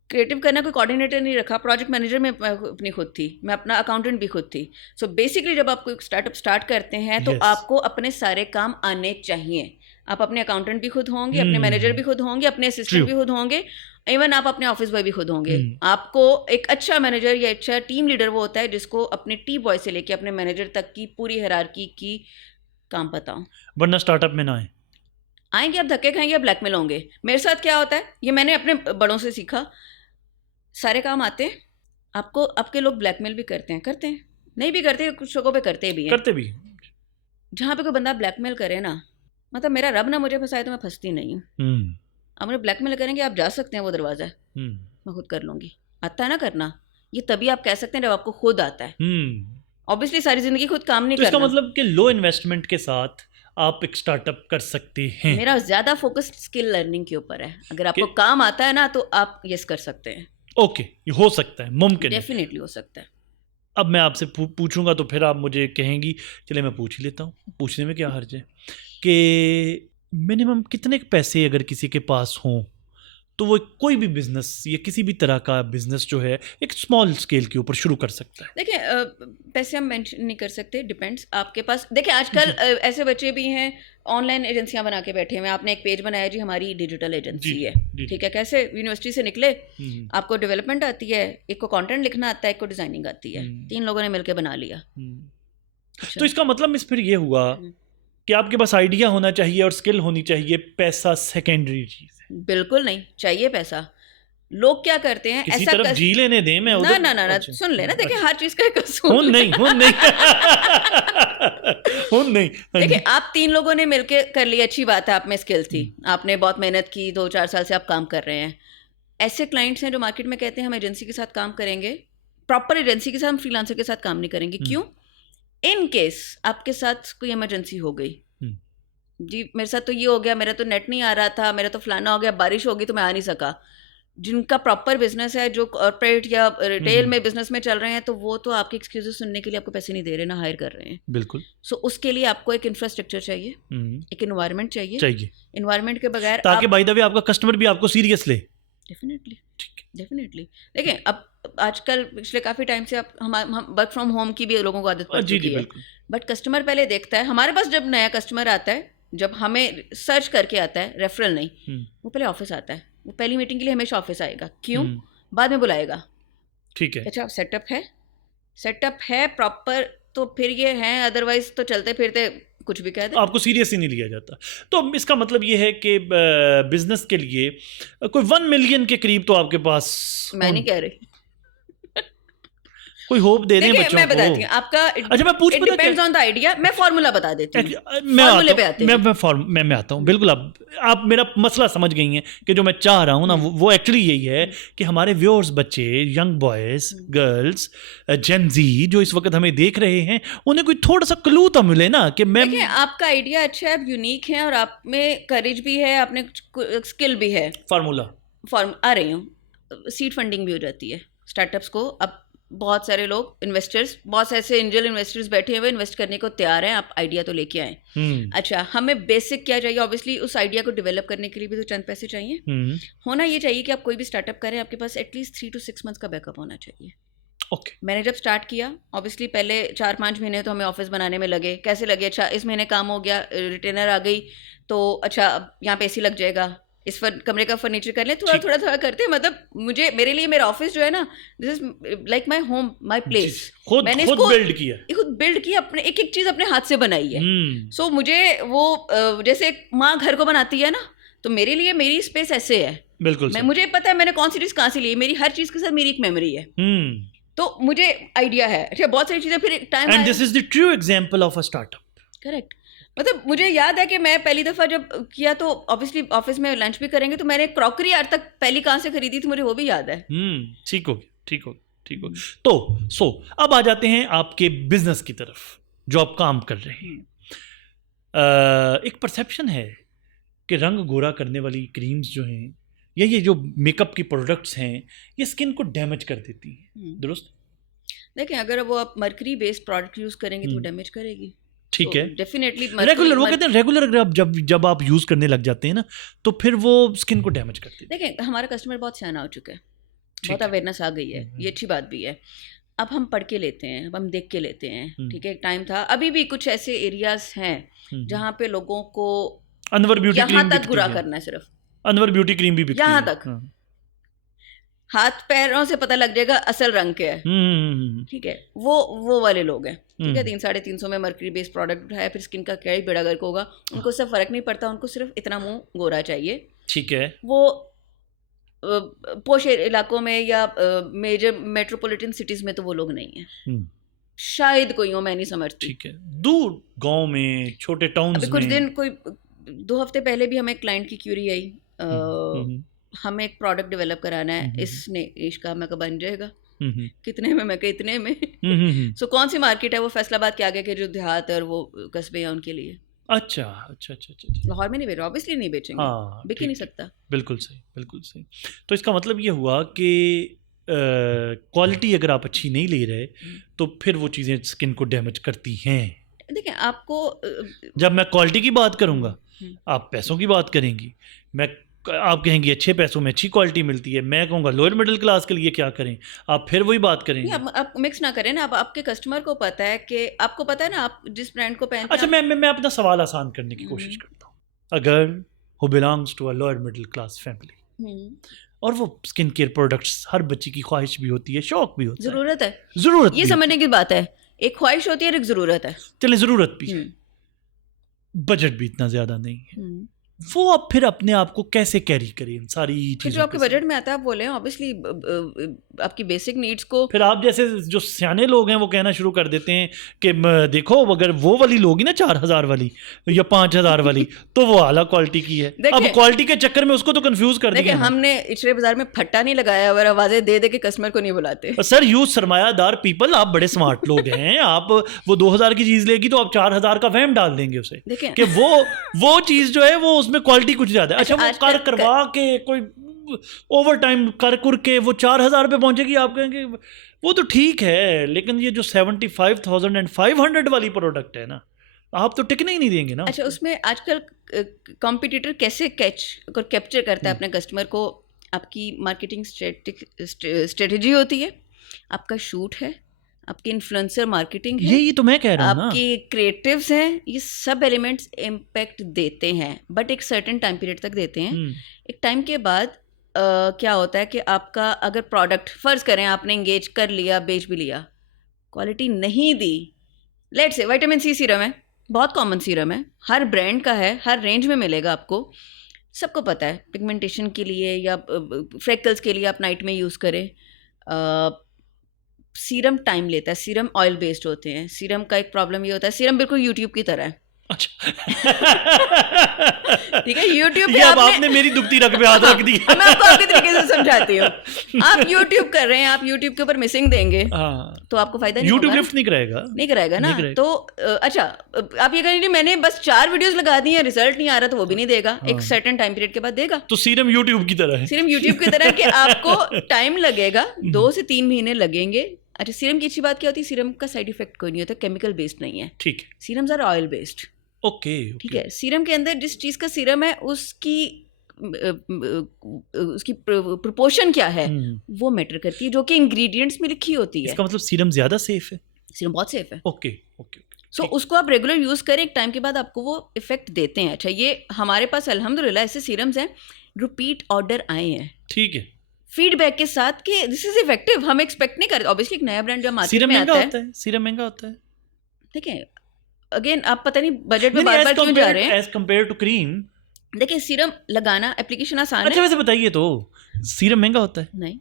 क्रिएटिव करना कोई कोऑर्डिनेटर नहीं रखा, प्रोजेक्ट मैनेजर मैं अपनी खुद थी, मैं अपना अकाउंटेंट भी खुद थी। सो बेसिकली जब आप कोई स्टार्टअप स्टार्ट करते हैं तो आपको अपने सारे काम आने चाहिए। आप अपने अकाउंटेंट भी खुद होंगे, अपने मैनेजर भी खुद होंगे, अपने असिस्टेंट भी खुद होंगे, इवन आप अपने ऑफिस बॉय भी खुद होंगे। आपको एक अच्छा मैनेजर या अच्छा टीम लीडर वो होता है जिसको अपने टी बॉय से लेके अपने मैनेजर तक की पूरी हायरार्की की काम पता हो, वरना स्टार्टअप में ना आएंगे आप धक्के खाएंगे, आप ब्लैकमेल होंगे। मेरे साथ क्या होता है, ये मैंने अपने बड़ों से सीखा, सारे काम आते हैं आपको, आपके लोग ब्लैकमेल भी करते हैं, नहीं भी करते, कुछ जगहों पे करते भी हैं। जहाँ पे कोई बंदा ब्लैकमेल करे ना, मतलब मेरा रब ना मुझे फंसाए तो मैं फंसती नहीं हूँ। अब मुझे ब्लैकमेल करेंगे, आप जा सकते हैं, वो दरवाज़ा है, मैं खुद कर लूँगी। आता है ना करना, ये तभी आप कह सकते हैं जब आपको खुद आता है। ऑब्वियसली सारी जिंदगी खुद काम नहीं करना। इसका मतलब कि लो इन्वेस्टमेंट के साथ आप एक स्टार्टअप कर सकते हैं। मेरा ज़्यादा फोकस स्किल लर्निंग के ऊपर है। अगर आपको काम आता है ना तो आप यस कर सकते हैं। ओके, ये हो सकता है, मुमकिन, डेफिनेटली हो सकता है। अब मैं आपसे पूछूंगा तो फिर आप मुझे कहेंगी, चले मैं पूछ ही लेता हूँ, पूछने में क्या हर्ज है, कि मिनिमम कितने पैसे अगर किसी के पास हों तो वो कोई भी बिजनेस या किसी भी तरह का बिजनेस जो है एक स्मॉल स्केल के ऊपर शुरू कर सकता है। देखिए पैसे हम मेंशन नहीं कर सकते, डिपेंड्स आपके पास। देखिए आजकल ऐसे बच्चे भी हैं ऑनलाइन एजेंसियां बना के बैठे हुए हैं। आपने एक पेज बनाया जी हमारी डिजिटल एजेंसी है, ठीक है, कैसे यूनिवर्सिटी से निकले, आपको डेवलपमेंट आती है, एक को कंटेंट लिखना आता है, एक को डिजाइनिंग आती है, 3 लोगों ने मिलकर बना लिया। तो इसका मतलब मिस फिर ये हुआ कि आपके पास आइडिया होना चाहिए और स्किल होनी चाहिए, पैसा सेकेंडरी चीज है। बिल्कुल नहीं चाहिए पैसा। लोग क्या करते हैं, ऐसा तरफ जी लेने दें, मैं उधर ना सुन लेना। देखिए हर चीज का एक असूल हुन नहीं देखिए आप 3 लोगों ने मिलके कर लिया, अच्छी बात है, आप में स्किल थी, आपने बहुत मेहनत की, 2-4 साल से आप काम कर रहे हैं। ऐसे क्लाइंट्स हैं जो मार्केट में कहते हैं हम एजेंसी के साथ काम करेंगे, प्रॉपर एजेंसी के साथ, हम फ्रीलांसर के साथ काम नहीं करेंगे। क्यों? इन केस आपके साथ कोई इमरजेंसी हो गई, जी मेरे साथ तो ये हो गया, मेरा तो नेट नहीं आ रहा था, मेरा तो फलाना हो गया, बारिश हो गई तो मैं आ नहीं सका। जिनका प्रॉपर बिजनेस है, जो कॉर्पोरेट या रिटेल में बिजनेस में चल रहे हैं, तो वो तो आपके एक्सक्यूजेस सुनने के लिए आपको पैसे नहीं दे रहे ना, हायर कर रहे हैं। बिल्कुल। सो उसके लिए आपको एक इंफ्रास्ट्रक्चर चाहिए, एक एनवायरनमेंट चाहिए। एनवायरनमेंट के बगैर, ताकि बाय द वे आपका कस्टमर भी आपको सीरियस ले। डेफिनेटली। देखिए अब आजकल पिछले काफ़ी टाइम से हम वर्क फ्रॉम होम की भी लोगों को आदत पड़ चुकी है, बट कस्टमर पहले देखता है। हमारे पास जब नया कस्टमर आता है, जब हमें सर्च करके आता है, रेफरल नहीं, वो पहले ऑफिस आता है, वो पहली मीटिंग के लिए हमेशा ऑफिस आएगा। क्यों? बाद में बुलाएगा, ठीक है, अच्छा सेटअप है प्रॉपर तो फिर ये हैं, अदरवाइज तो चलते फिरते कुछ भी कह दे। आपको सीरियसली नहीं लिया जाता। तो इसका मतलब ये है कि बिजनेस के लिए कोई 1 मिलियन के करीब तो आपके पास मैं नहीं कह रही, कोई होप दे दें देखिए बच्चों मैं को। बताती हूँ आपका, अच्छा मैं पूछ इट पता डिपेंड्स क्या ऑन द आइडिया। मैं फॉर्मूला बता देती हूँ, मैं फॉर्मूले आता पे हूँ, आते हैं। मैं आता हूँ बिल्कुल। आप मेरा मसला समझ गई हैं कि जो मैं चाह रहा हूँ ना वो एक्चुअली यही है कि हमारे व्यूअर्स बच्चे, यंग बॉयज़ गर्ल्स, जेन जी जो इस वक्त हमें देख रहे हैं, उन्हें कोई थोड़ा सा क्लू तो मिले ना कि मैं देखिए आपका आइडिया अच्छा है, आप यूनिक हैं और आप में करेज भी है, आपने स्किल भी है। फार्मूला फॉर्म आ रही हूँ, सीड फंडिंग भी हो जाती है स्टार्टअप्स को। अब बहुत सारे लोग इन्वेस्टर्स, बहुत ऐसे एंजल इन्वेस्टर्स बैठे हुए इन्वेस्ट करने को तैयार हैं, आप आइडिया तो लेके आए। अच्छा, हमें बेसिक क्या चाहिए? ऑब्वियसली उस आइडिया को डेवलप करने के लिए भी तो चंद पैसे चाहिए। होना ये चाहिए कि आप कोई भी स्टार्टअप करें, आपके पास एटलीस्ट 3 to 6 मंथ्स का बैकअप होना चाहिए। ओके मैंने जब स्टार्ट किया, ऑब्वियसली पहले 4-5 महीने तो हमें ऑफिस बनाने में लगे। कैसे लगे? अच्छा इस महीने काम हो गया, रिटेनर आ गई, तो अच्छा अब यहाँ पे एसी लग जाएगा, इस कमरे का फर्नीचर कर ले, थोड़ा करते। मतलब मुझे, मेरे लिए मेरा ऑफिस जो है ना, this is like my home, my place. मैंने खुद बिल्ड किया, खुद बिल्ड किया, अपने एक एक चीज अपने हाथ से बनाई है। सो मुझे वो जैसे माँ घर को बनाती है ना, तो मेरे लिए मेरी स्पेस ऐसे है। बिल्कुल मुझे पता है मैंने कौन सी चीज कहाँ से ली है, मेरी हर चीज के साथ मेरी एक मेमोरी है। तो मुझे आइडिया है। अच्छा बहुत सारी चीजें फिर time, and this is the true example of a startup. Correct. मतलब मुझे याद है कि मैं पहली दफ़ा जब किया तो ऑब्वियसली ऑफिस में लंच भी करेंगे, तो मैंने क्रॉकरी आज तक पहली कहाँ से खरीदी थी मुझे वो भी याद है। ठीक हो गया। तो अब आ जाते हैं आपके बिजनेस की तरफ जो आप काम कर रहे हैं। एक परसेप्शन है कि रंग गोरा करने वाली क्रीम्स जो हैं या ये जो मेकअप की प्रोडक्ट्स हैं ये स्किन को डैमेज कर देती हैं, दुरुस्त? देखिए अगर वो आप मर्करी बेस्ड प्रोडक्ट यूज करेंगे तो डैमेज करेगी, ठीक है। डेफिनेटली रेगुलर, वो कहते हैं रेगुलर अगर आप जब आप यूज करने लग जाते हैं ना तो फिर वो स्किन को डैमेज करती है। देखिए हमारा कस्टमर बहुत सियाना हो चुका है, बहुत अवेयरनेस आ गई है, ये अच्छी बात भी है। अब हम पढ़ के लेते हैं, अब हम देख के लेते हैं। ठीक है, एक टाइम था, अभी भी कुछ ऐसे एरियाज हैं जहाँ पे लोगों को अनवर ब्यूटी क्रीम यहाँ तक बुरा करना है, सिर्फ अनवर ब्यूटी क्रीम भी बिकती है यहाँ तक। हाथ पैरों से पता लग जाएगा असल रंग क्या है। ठीक है, वो वाले लोग हैं। ठीक है, 300-350 में मर्करी बेस्ड प्रोडक्ट उठाया, फिर स्किन का क्या ही बेड़ा गर्क होगा, उनको उससे फर्क नहीं पड़ता, उनको सिर्फ इतना मुंह गोरा चाहिए। ठीक है, वो पोश इलाकों में या मेजर मेट्रोपॉलिटन सिटीज में तो वो लोग नहीं है, शायद कोई हो, मैं नहीं समझती। ठीक है, दूर गांव में, छोटे टाउन्स में। कुछ दिन, कोई 2 हफ्ते पहले भी हमें एक क्लाइंट की क्यूरी आई, हमें एक प्रोडक्ट डेवलप कराना है, इसने इश्का मैं बन जाएगा, कितने में? मैं कहा इतने में। सो कौन सी मार्केट है वो? फैसलाबाद के आगे के जो देहात और वो कस्बे हैं उनके लिए। अच्छा। लाहौर में नहीं बेच रहे, ऑब्वियसली नहीं बेचेंगे, बिक ही नहीं सकता। बिल्कुल सही। तो इसका मतलब ये हुआ कि क्वालिटी अगर आप अच्छी नहीं ले रहे तो फिर वो चीज़ें स्किन को डैमेज करती हैं। देखिए आपको, जब मैं क्वालिटी की बात करूँगा आप पैसों की बात करेंगी, आप कहेंगे अच्छे पैसों में अच्छी क्वालिटी मिलती है, मैं कहूँगा लोअर मिडिल क्लास के लिए क्या करें, आप फिर वही बात करेंगे। आप मिक्स ना करें ना, अब आपके कस्टमर को पता है कि, आपको पता है ना आप जिस ब्रांड को पहनते हैं। अच्छा मैं अपना सवाल आसान करने की कोशिश करता हूँ। अगर who belongs to a lower middle class family और वो स्किन केयर प्रोडक्ट्स, हर बच्ची की ख्वाहिश भी होती है, शौक भी होता है, ज़रूरत ये समझने की बात है। एक ख्वाहिश होती है और एक ज़रूरत है। चले ज़रूरत भी है, बजट भी इतना ज़्यादा नहीं है, वो आप फिर अपने आप को कैसे कैरी करें इन सारी चीज़ों? जो आपके बजट में आता है आप बोले, ऑब्वियसली आपकी बेसिक नीड्स को। फिर आप जैसे जो सियाने लोग हैं वो कहना शुरू कर देते हैं कि देखो अगर वो वाली लोगी ना 4000 वाली या 5000 वाली तो वो आला क्वालिटी की है। अब क्वालिटी के चक्कर में उसको तो कंफ्यूज कर दिया। हमने इचरे बाजार में फट्टा नहीं लगाया और आवाजें दे दे के कस्टमर को नहीं बुलाते। सर यूज सरमायादार पीपल, आप बड़े स्मार्ट लोग हैं, आप वो 2000 की चीज लेगी तो आप 4000 का वहम डाल देंगे उसे कि वो चीज जो है वो उसमें क्वालिटी कुछ ज्यादा है। अच्छा वो करवा के कोई ओवर टाइम कर के वो 4000 पे पहुंचेगी, आप कहेंगे वो तो ठीक है, लेकिन ये जो 75,500 वाली प्रोडक्ट है ना, आप तो टिकने ही नहीं देंगे ना। अच्छा उसमें आजकल कॉम्पिटिटर कैसे कैप्चर करता है अपने कस्टमर को? आपकी मार्केटिंग स्ट्रेटजी होती है, आपका शूट है, आपकी इन्फ्लुएंसर मार्केटिंग है, यही तो मैं कह रहा हूँ, आपकी क्रिएटिव्स हैं, ये सब एलिमेंट्स इम्पैक्ट देते हैं, बट एक सर्टेन टाइम पीरियड तक देते हैं। एक टाइम के बाद क्या होता है कि आपका अगर प्रोडक्ट, फर्ज करें आपने इंगेज कर लिया, बेच भी लिया, क्वालिटी नहीं दी, let's say vitamin C serum है, बहुत कॉमन सीरम है, हर ब्रांड का है, हर रेंज में मिलेगा आपको, सबको पता है पिगमेंटेशन के लिए या फ्रेकल्स के लिए आप नाइट में यूज़ करें। सीरम टाइम लेता है, सीरम ऑयल बेस्ड होते हैं। सीरम का एक प्रॉब्लम ये होता है, सीरम बिल्कुल यूट्यूब की तरह है। अच्छा ठीक है, यूट्यूब पे ये अब आपने मेरी दुखती रग पे हाथ रख दिया। मैं आपको आपके तरीके से समझाती हूँ। आप यूट्यूब कर रहे हैं, आप यूट्यूब के ऊपर मिसिंग देंगे तो आपको फायदा नहीं यूट्यूब होगा। लिफ्ट नहीं कराएगा, नहीं कराएगा ना। नहीं कराएगा। तो अच्छा, आप ये कहेंगे मैंने बस 4 वीडियोस लगा दी हैं, रिजल्ट नहीं आ रहा, तो वो भी नहीं देगा। एक सर्टेन टाइम पीरियड के बाद देगा। तो सीरम यूट्यूब की तरह है। सीरम यूट्यूब की तरह कि आपको टाइम लगेगा, 2 से 3 महीने लगेंगे। अच्छा, सीरम की अच्छी बात क्या होती है, सीरम का साइड इफेक्ट कोई नहीं होता, केमिकल बेस्ड नहीं है। ठीक है, serums are oil based. Okay, ठीक है, सीरम के अंदर जिस चीज़ का सीरम है उसकी प्रोपोर्शन क्या है वो मैटर करती है, जो कि इंग्रेडिएंट्स में लिखी होती है। इसका मतलब सीरम ज्यादा सेफ है। सीरम बहुत सेफ है। Okay okay. सो उसको आप रेगुलर यूज़ करें, एक टाइम के बाद आपको वो इफेक्ट देते हैं। अच्छा, ये हमारे पास अल्हम्दुलिल्लाह ऐसे सीरम्स हैं, रिपीट ऑर्डर आए हैं, ठीक है, फीडबैक के साथ कि दिस इज इफेक्टिव। हम एक्सपेक्ट नहीं करते, ऑब्वियसली एक नया ब्रांड जो मार्केट में आता है, सीरम महंगा होता है। देखिए अगेन आप पता नहीं बजट में बार बार क्यों जा रहे हैं। एज कंपेयर टू क्रीम, देखिए सीरम लगाना एप्लीकेशन आसान अच्छा है। वैसे बताइए तो सीरम महंगा होता है? नहीं,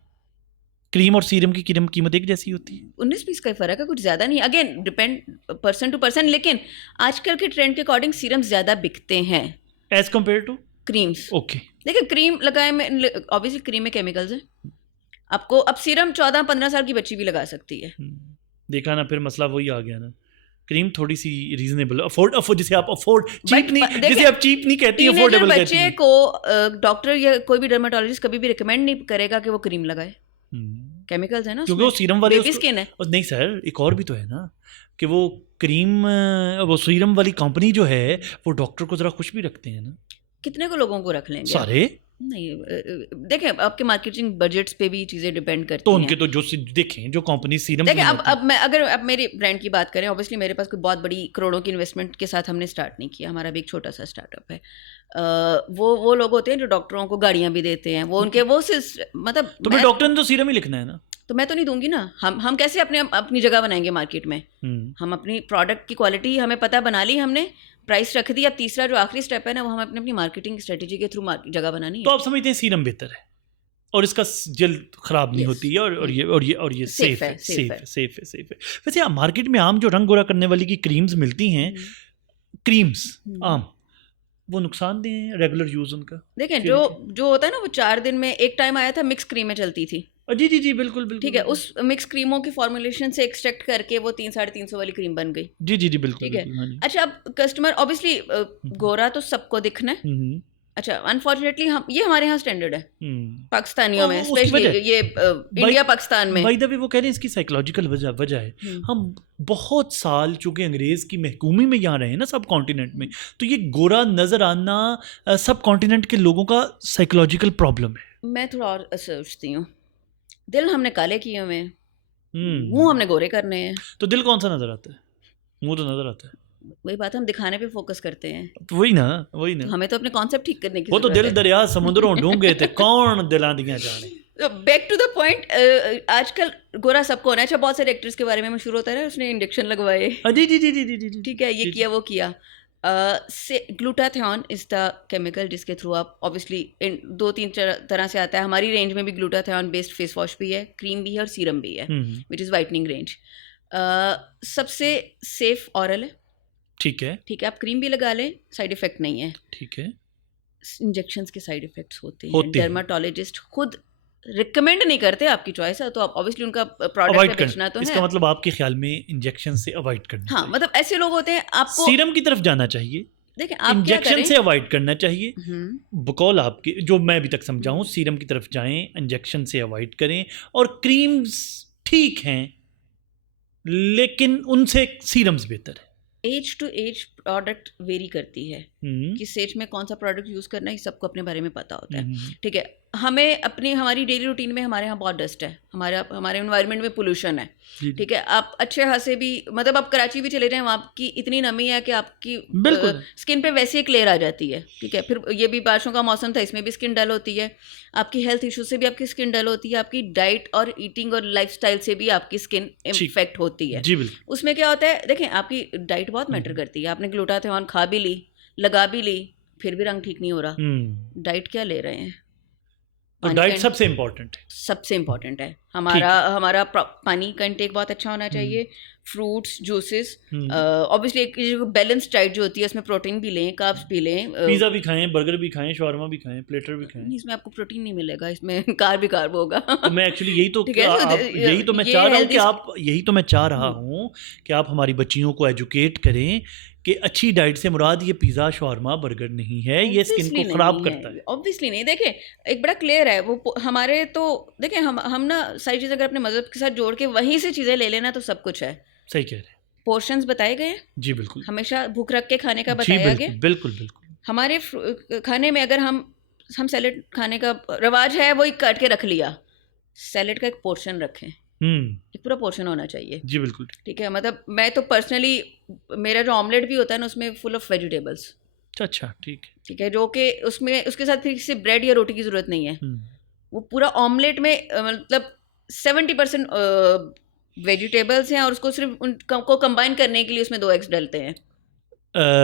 क्रीम और सीरम की कीमत एक जैसी होती है? 19-20 का फर्क है, कुछ ज्यादा नहीं। Again depend person to person, लेकिन आजकल के ट्रेंड के अकॉर्डिंग सीरम ज्यादा बिकते हैं as compare to creams. Okay. देखिए क्रीम लगाए में ऑब्वियसली क्रीम में केमिकल्स हैं। आपको अब सीरम 14-15 साल की बच्ची भी लगा सकती है। देखा ना, फिर मसला वही आ गया ना। क्रीम थोड़ी सी रीजनेबल, अफोर्ड जिसे आप अफोर्ड चीप नहीं, जिसे आप चीप नहीं कहती, अफोर्डेबल कहती बच्चे को डॉक्टर या कोई भी डर्मेटोलॉजिस्ट कभी भी रिकमेंड नहीं करेगा कि वो क्रीम लगाए। केमिकल्स है ना, क्योंकि वो सीरम वाले बेबी स्किन है। नहीं सर, एक और भी तो है ना कि वो क्रीम, वो सीरम वाली कंपनी जो है वो डॉक्टर को जरा खुश भी रखते हैं ना। कितने को लोगों को रख लेंगे सारे? नहीं, देखें आपके मार्केटिंग बजट्स पे भी चीज़ें डिपेंड करती तो हैं। उनके तो जो देखें जो कंपनी सीरम, देखिए अब मैं अगर अब मेरी ब्रांड की बात करें, ऑब्वियसली मेरे पास कोई बहुत बड़ी करोड़ों की इन्वेस्टमेंट के साथ हमने स्टार्ट नहीं किया, हमारा भी एक छोटा सा स्टार्टअप है। वो लोग होते हैं जो डॉक्टरों को गाड़ियाँ भी देते हैं, वो उनके वो मतलब तो मैं डॉक्टर ने तो सीरम ही लिखना है ना, तो मैं तो नहीं दूंगी ना। हम कैसे अपनी जगह बनाएंगे मार्केट में। हम अपनी प्रोडक्ट की क्वालिटी हमें पता बना ली हमने, प्राइस रख दी। अब तीसरा जो आखिरी स्टेप है ना, वो हमें अपनी मार्केटिंग स्ट्रेटेजी के थ्रू जगह बनानी है। तो आप समझते हैं सीरम बेहतर है और इसका जल्द खराब नहीं होती है और ये सेफ है। वैसे मार्केट में आम जो रंग गोरा करने वाली की क्रीम्स मिलती हैं, क्रीम्स आम, वो नुकसानदेह है रेगुलर यूज उनका? देखें जो होता है ना, वो 4 दिन में एक टाइम आया था, मिक्स क्रीमें चलती थी। जी बिल्कुल। ठीक है, उस मिक्स क्रीमों की फॉर्मुलेशन से एक्सट्रैक्ट करके वो 300-350 वाली क्रीम बन गई। जी बिल्कुल। ठीक है, अच्छा अब कस्टमर ऑब्वियसली गोरा तो सबको दिखना है। अच्छा, अनफॉर्चुनेटली ये हमारे यहाँ स्टैंडर्ड है पाकिस्तानियों में, स्पेशली ये इंडिया पाकिस्तान में। बाय द वे वो कह रहे हैं इसकी साइकोलॉजिकल वजह है। हम बहुत साल चूंकि अंग्रेज की महकूमी में यहाँ रहे हैं ना सब कॉन्टिनेंट में, तो ये गोरा नजर आना सब कॉन्टिनेंट के लोगों का साइकोलॉजिकल प्रॉब्लम है। मैं थोड़ा और सोचती हूँ, दिल हमने काले किए हुए हैं, मुंह हमने गोरे करने हैं। तो दिल कौन सा नजर आता है? मुंह तो नजर आता है। वही बात, हम दिखाने पे फोकस करते हैं। तो वही ना तो हमें तो अपने कॉन्सेप्ट ठीक करने की वो तो दिल दरिया समुद्रों डूंगे थे, कौन दिला दिया जाने। बैक टू द पॉइंट, आजकल गोरा सबको होना है। अच्छा, बहुत सारे एक्टर्स के बारे में मशहूर होता है ना, उसने इंजेक्शन लगवाए। जी। ठीक है, ये किया वो किया। ग्लूटाथियोन इज द केमिकल जिसके थ्रू आप ऑब्वियसली 2-3 तरह से आता है। हमारी रेंज में भी ग्लूटाथियोन बेस्ड फेस वॉश भी है, क्रीम भी है और सीरम भी है, विच इज़ वाइटनिंग रेंज। सबसे सेफ ऑरल है। ठीक है, आप क्रीम भी लगा लें, साइड इफेक्ट नहीं है। ठीक है, इंजेक्शंस के साइड इफेक्ट्स होते हैं। डर्माटोलॉजिस्ट खुद रिकमेंड नहीं करते, आपकी चॉइस है, तो आप ऑब्वियसली उनका प्रोडक्ट बेचना तो है। इसका मतलब आपके ख्याल में इंजेक्शन से अवॉइड करना। हाँ, मतलब ऐसे लोग होते हैं, आपको सीरम की तरफ जाना चाहिए। देखिए आप इंजेक्शन से अवॉइड करना चाहिए। बकौल आपके, जो मैं अभी तक समझा हूँ, सीरम की तरफ जाएं, इंजेक्शन से अवॉइड करें। और क्रीम्स ठीक हैं लेकिन उनसे सीरम्स बेहतर है। Age to age product vary करती है, किस एज में कौन सा प्रोडक्ट यूज करना है, सबको अपने बारे में पता होता है। ठीक है, हमें हमारी डेली रूटीन में हमारे यहाँ बहुत डस्ट है, हमारे एनवायरनमेंट में पोल्यूशन है, ठीक है। आप अच्छे खासे भी मतलब आप कराची भी चले जाएं, वहाँ की इतनी नमी है कि आपकी स्किन पे वैसे एक लेयर आ जाती है, ठीक है। फिर ये भी बारिशों का मौसम था, इसमें भी स्किन डल होती है, आपकी हेल्थ इशू से भी आपकी स्किन डल होती है, आपकी डाइट और ईटिंग और लाइफस्टाइल से भी आपकी स्किन इफेक्ट होती है। उसमें क्या होता है, देखें आपकी डाइट बहुत मैटर करती है। आपने ग्लूटाथियोन खा भी ली, लगा भी ली, फिर भी रंग ठीक नहीं हो रहा, डाइट क्या ले रहे हैं? तो डाइट सबसे इम्पोर्टेंट है, सबसे इम्पोर्टेंट है। हमारा पानी का इंटेक बहुत अच्छा होना चाहिए, फ्रूट्स, जूसेस, ऑब्वियसली एक बैलेंस डाइट जो होती है उसमें प्रोटीन भी लें, कार्ब्स भी लें, पिज़्ज़ा भी खाएं, बर्गर भी खाएं, शवारमा भी खाएं, प्लेटर भी खाएं। इसमें आपको प्रोटीन नहीं मिलेगा, इसमें कार्ब होगा। तो मैं एक्चुअली यही तो मैं चाह रहा हूँ कि आप हमारी बच्चियों को एजुकेट करें कि अच्छी डाइट से मुराद ये पिज़्ज़ा, शवारमा, बर्गर नहीं है, ये स्किन को ख़राब करता है। ऑब्वियसली नहीं। देखें एक बड़ा क्लियर है वो हमारे, तो देखें हम ना सारी चीज़ें अगर अपने मज़हब के साथ जोड़ के वहीं से चीज़ें ले लेना तो सब कुछ है। सही कह रहे हैं। पोर्शंस बताए गए हैं जी बिल्कुल, हमेशा भूख रख के खाने का बताया गया। बिल्कुल बिल्कुल। हमारे खाने में अगर हम सैलेड खाने का रवाज है, वो एक काट के रख लिया, सैलेड का एक पोर्शन रखें, एक पूरा पोर्शन होना चाहिए। जी बिल्कुल, ठीक है। मतलब मैं तो पर्सनली, मेरा जो ऑमलेट भी होता है ना उसमें फुल ऑफ वेजिटेबल्स। अच्छा ठीक है, जो कि उसमें उसके साथ फिर सिर्फ ब्रेड या रोटी की ज़रूरत नहीं है। वो पूरा ऑमलेट में मतलब 70% वेजिटेबल्स हैं और उसको सिर्फ उनको कंबाइन करने के लिए उसमें 2 एग्स डलते हैं।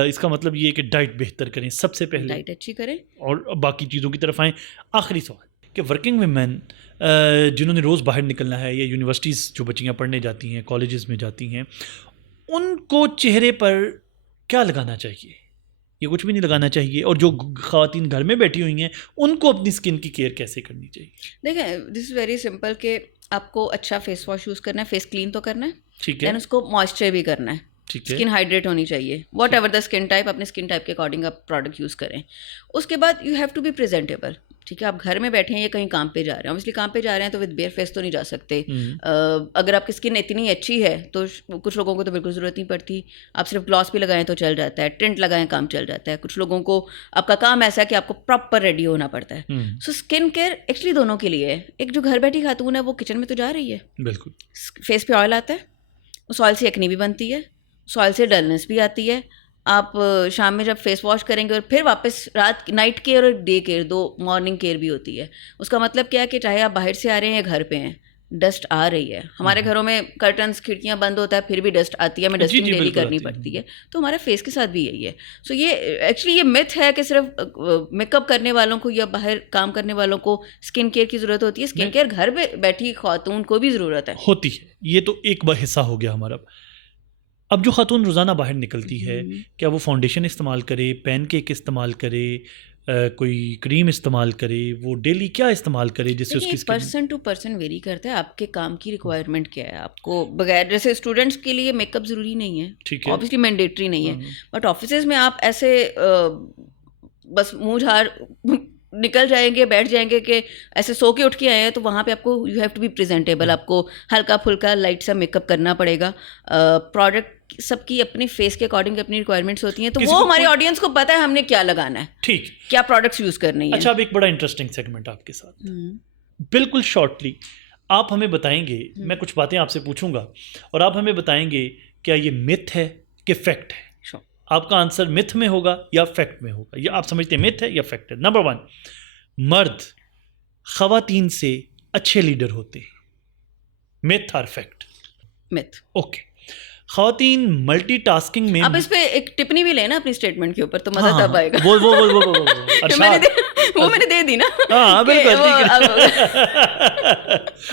इसका मतलब ये कि डाइट बेहतर करें, सबसे पहले डाइट अच्छी करें और बाकी चीज़ों की तरफ आएँ। आखिरी सवाल कि वर्किंग वुमेन जिन्होंने रोज़ बाहर निकलना है, या यूनिवर्सिटीज़ जो बच्चियाँ पढ़ने जाती हैं, कॉलेजेस में जाती हैं, उनको चेहरे पर क्या लगाना चाहिए? ये कुछ भी नहीं लगाना चाहिए। और जो ख़वातीन घर में बैठी हुई हैं उनको अपनी स्किन की केयर कैसे करनी चाहिए? देखें दिस इज़ वेरी सिंपल कि आपको अच्छा फेस वॉश यूज़ करना है, फेस क्लीन तो करना है, ठीक है, देन उसको मॉइस्चर भी करना है, स्किन हाइड्रेट होनी चाहिए, whatever the skin type, अपने स्किन टाइप के अकॉर्डिंग आप प्रोडक्ट यूज़ करें। उसके बाद you have to be presentable, ठीक है। आप घर में बैठे हैं या कहीं काम पे जा रहे हैं, ऑब्वियसली काम पे जा रहे हैं तो विद बेयर फेस तो नहीं जा सकते। अगर आपकी स्किन इतनी अच्छी है तो कुछ लोगों को तो बिल्कुल ज़रूरत नहीं पड़ती, आप सिर्फ ग्लॉस भी लगाएं तो चल जाता है, टिंट लगाएं काम चल जाता है। कुछ लोगों को आपका काम ऐसा है कि आपको प्रॉपर रेडी होना पड़ता है। सो स्किन केयर एक्चुअली दोनों के लिए है। एक जो घर बैठी खातून है वो किचन में तो जा रही है, बिल्कुल, फेस पे ऑयल आता है, उस ऑयल से एक्ने भी बनती है, उस ऑयल से डलनेस भी आती है। आप शाम में जब फेस वॉश करेंगे और फिर वापस रात, नाइट केयर और डे केयर, 2 मॉर्निंग केयर भी होती है। उसका मतलब क्या है कि चाहे आप बाहर से आ रहे हैं या घर पे हैं, डस्ट आ रही है। हमारे घरों में कर्टन्स, खिड़कियां बंद होता है, फिर भी डस्ट आती है, हमें डस्टिंग डेली करनी पड़ती है। तो हमारे फेस के साथ भी यही है। सो ये एक्चुअली ये मिथ है कि सिर्फ मेकअप करने वालों को या बाहर काम करने वालों को स्किन केयर की ज़रूरत होती है। स्किन केयर घर में बैठी खातून को भी ज़रूरत है, होती है। ये तो एक हिस्सा हो गया हमारा। अब जो खातून रोज़ाना बाहर निकलती है, क्या वो फाउंडेशन इस्तेमाल करे, पैनकेक इस्तेमाल करे, कोई क्रीम इस्तेमाल करे, वो डेली क्या इस्तेमाल करे जिससे उसकी skin? Person to person vary करता है, आपके काम की रिक्वायरमेंट क्या है। आपको बगैर, जैसे स्टूडेंट्स के लिए मेकअप ज़रूरी नहीं है, ठीक है, ऑब्वियसली मैंडेटरी नहीं है, बट ऑफिसेज में आप ऐसे बस मुँह झाड़ निकल जाएंगे, बैठ जाएंगे कि ऐसे सो के उठ के आए हैं, तो वहाँ पे आपको you have to be presentable. आपको हल्का फुल्का लाइट सा मेकअप करना पड़ेगा। प्रोडक्ट सबकी अपनी फेस के अकॉर्डिंग अपनी रिक्वायरमेंट्स होती हैं, तो वो हमारे ऑडियंस को पता है हमने क्या लगाना है, ठीक, क्या प्रोडक्ट्स यूज़ करने हैं। अच्छा, अब एक बड़ा इंटरेस्टिंग सेगमेंट आपके साथ, बिल्कुल शॉर्टली आप हमें बताएंगे, मैं कुछ बातें आपसे पूछूंगा और आप हमें बताएंगे क्या ये मिथ है कि फैक्ट है। आपका आंसर मिथ में होगा या फैक्ट में होगा, या आप समझते हैं मिथ है या फैक्ट है। नंबर 1, मर्द ख़वातीन से अच्छे लीडर होते हैं, मिथ और फैक्ट? मिथ। ओके। ख़वातीन मल्टीटास्किंग में, आप इस पे एक टिप्पणी भी लेना अपनी स्टेटमेंट के ऊपर, तो मजा तब आएगा। वो मैंने दे दी ना। हाँ बिल्कुल,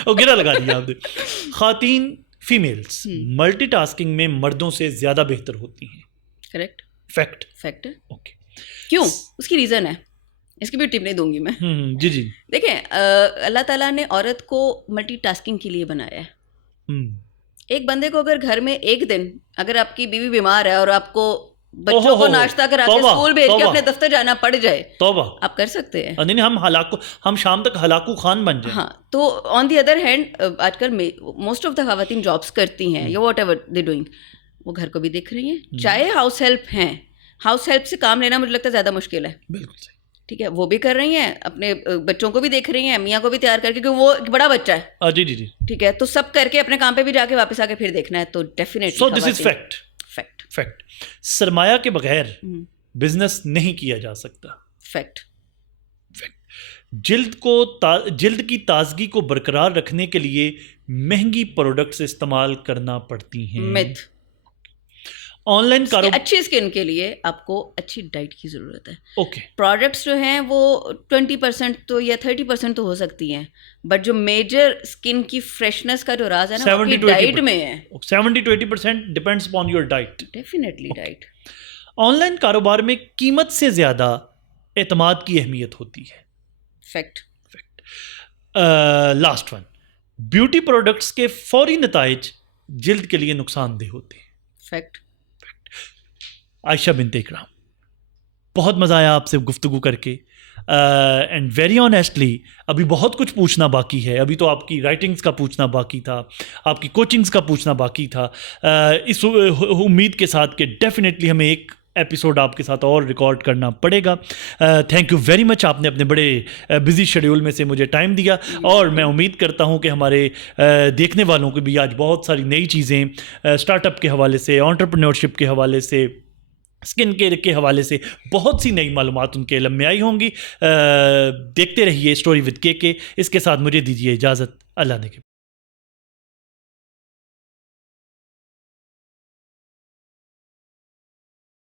वो गिरा लगा दिया आपने। ख़वातीन फीमेल्स मल्टीटास्किंग में मर्दों से ज़्यादा बेहतर होती हैं, करेक्ट? फैक्ट है। ओके। क्यों? उसकी रीज़न है, इसकी भी टिप नहीं दूंगी मैं। जी। देखें, अल्लाह ताला ने औरत को मल्टीटास्किंग के लिए बनाया है। एक बंदे को अगर घर में एक दिन अगर आपकी बीवी बीमार है और आपको बच्चों को नाश्ता करा के स्कूल भेज के अपने दफ्तर जाना पड़ जाए, तौबा, आप कर सकते हैं। नहीं, हम शाम तक हलाकू खान बन जाए। हाँ, तो ऑन दी अदर हैंड आजकल मोस्ट ऑफ द खवातीन जॉब्स करती हैं या वॉट एवर दे डूइंग, वो घर को भी देख रही हैं, चाहे हाउस हेल्प हैं। हाउस हेल्प से काम लेना मुझे लगता है ज़्यादा मुश्किल है। बिल्कुल सही, ठीक है, वो भी कर रही हैं, अपने बच्चों को भी देख रही हैं, मियाँ को भी तैयार करके, क्योंकि वो एक बड़ा बच्चा है। जी जी जी। ठीक है, तो सब करके अपने काम पे भी जाके वापस आके फिर देखना है, तो definitely so this is fact. Fact fact. सरमाया के बगैर बिजनेस नहीं किया जा सकता। फैक्ट। जिल्द की ताजगी को बरकरार रखने के लिए महंगी प्रोडक्ट्स इस्तेमाल करना पड़ती हैं। मिथ। ऑनलाइन कारोबार, अच्छी स्किन के लिए आपको अच्छी डाइट की ज़रूरत है। ओके। प्रोडक्ट्स जो हैं वो 20% तो या 30% तो हो सकती हैं, बट जो मेजर स्किन की फ्रेशनेस का जो राज है ना, वो आपकी डाइट में है। 70 to 80% depends upon your diet. Definitely diet. Online कारोबार में कीमत से ज़्यादा एतमाद की अहमियत होती है। Fact. Last one, beauty products के फौरी नताइज जिल्द के लिए नुकसानदेह होते हैं। फैक्ट। आयशा बिन्त इकराम, बहुत मज़ा आया आपसे गुफ्तगू करके, एंड वेरी ऑनेस्टली अभी बहुत कुछ पूछना बाकी है। अभी तो आपकी राइटिंग्स का पूछना बाकी था, आपकी कोचिंग्स का पूछना बाकी था। इस उम्मीद के साथ कि डेफिनेटली हमें एक एपिसोड आपके साथ और रिकॉर्ड करना पड़ेगा। थैंक यू वेरी मच, आपने अपने बड़े बिजी शेड्यूल में से मुझे टाइम दिया, और मैं उम्मीद करता हूं कि हमारे देखने वालों को भी आज बहुत सारी नई चीज़ें स्टार्टअप के हवाले से, एंटरप्रेन्योरशिप के हवाले से, स्किन केयर के हवाले से बहुत सी नई मालूमात उनके इल्म में आई होंगी। देखते रहिए स्टोरी विद के। इसके साथ मुझे दीजिए इजाज़त। अल्लाह ने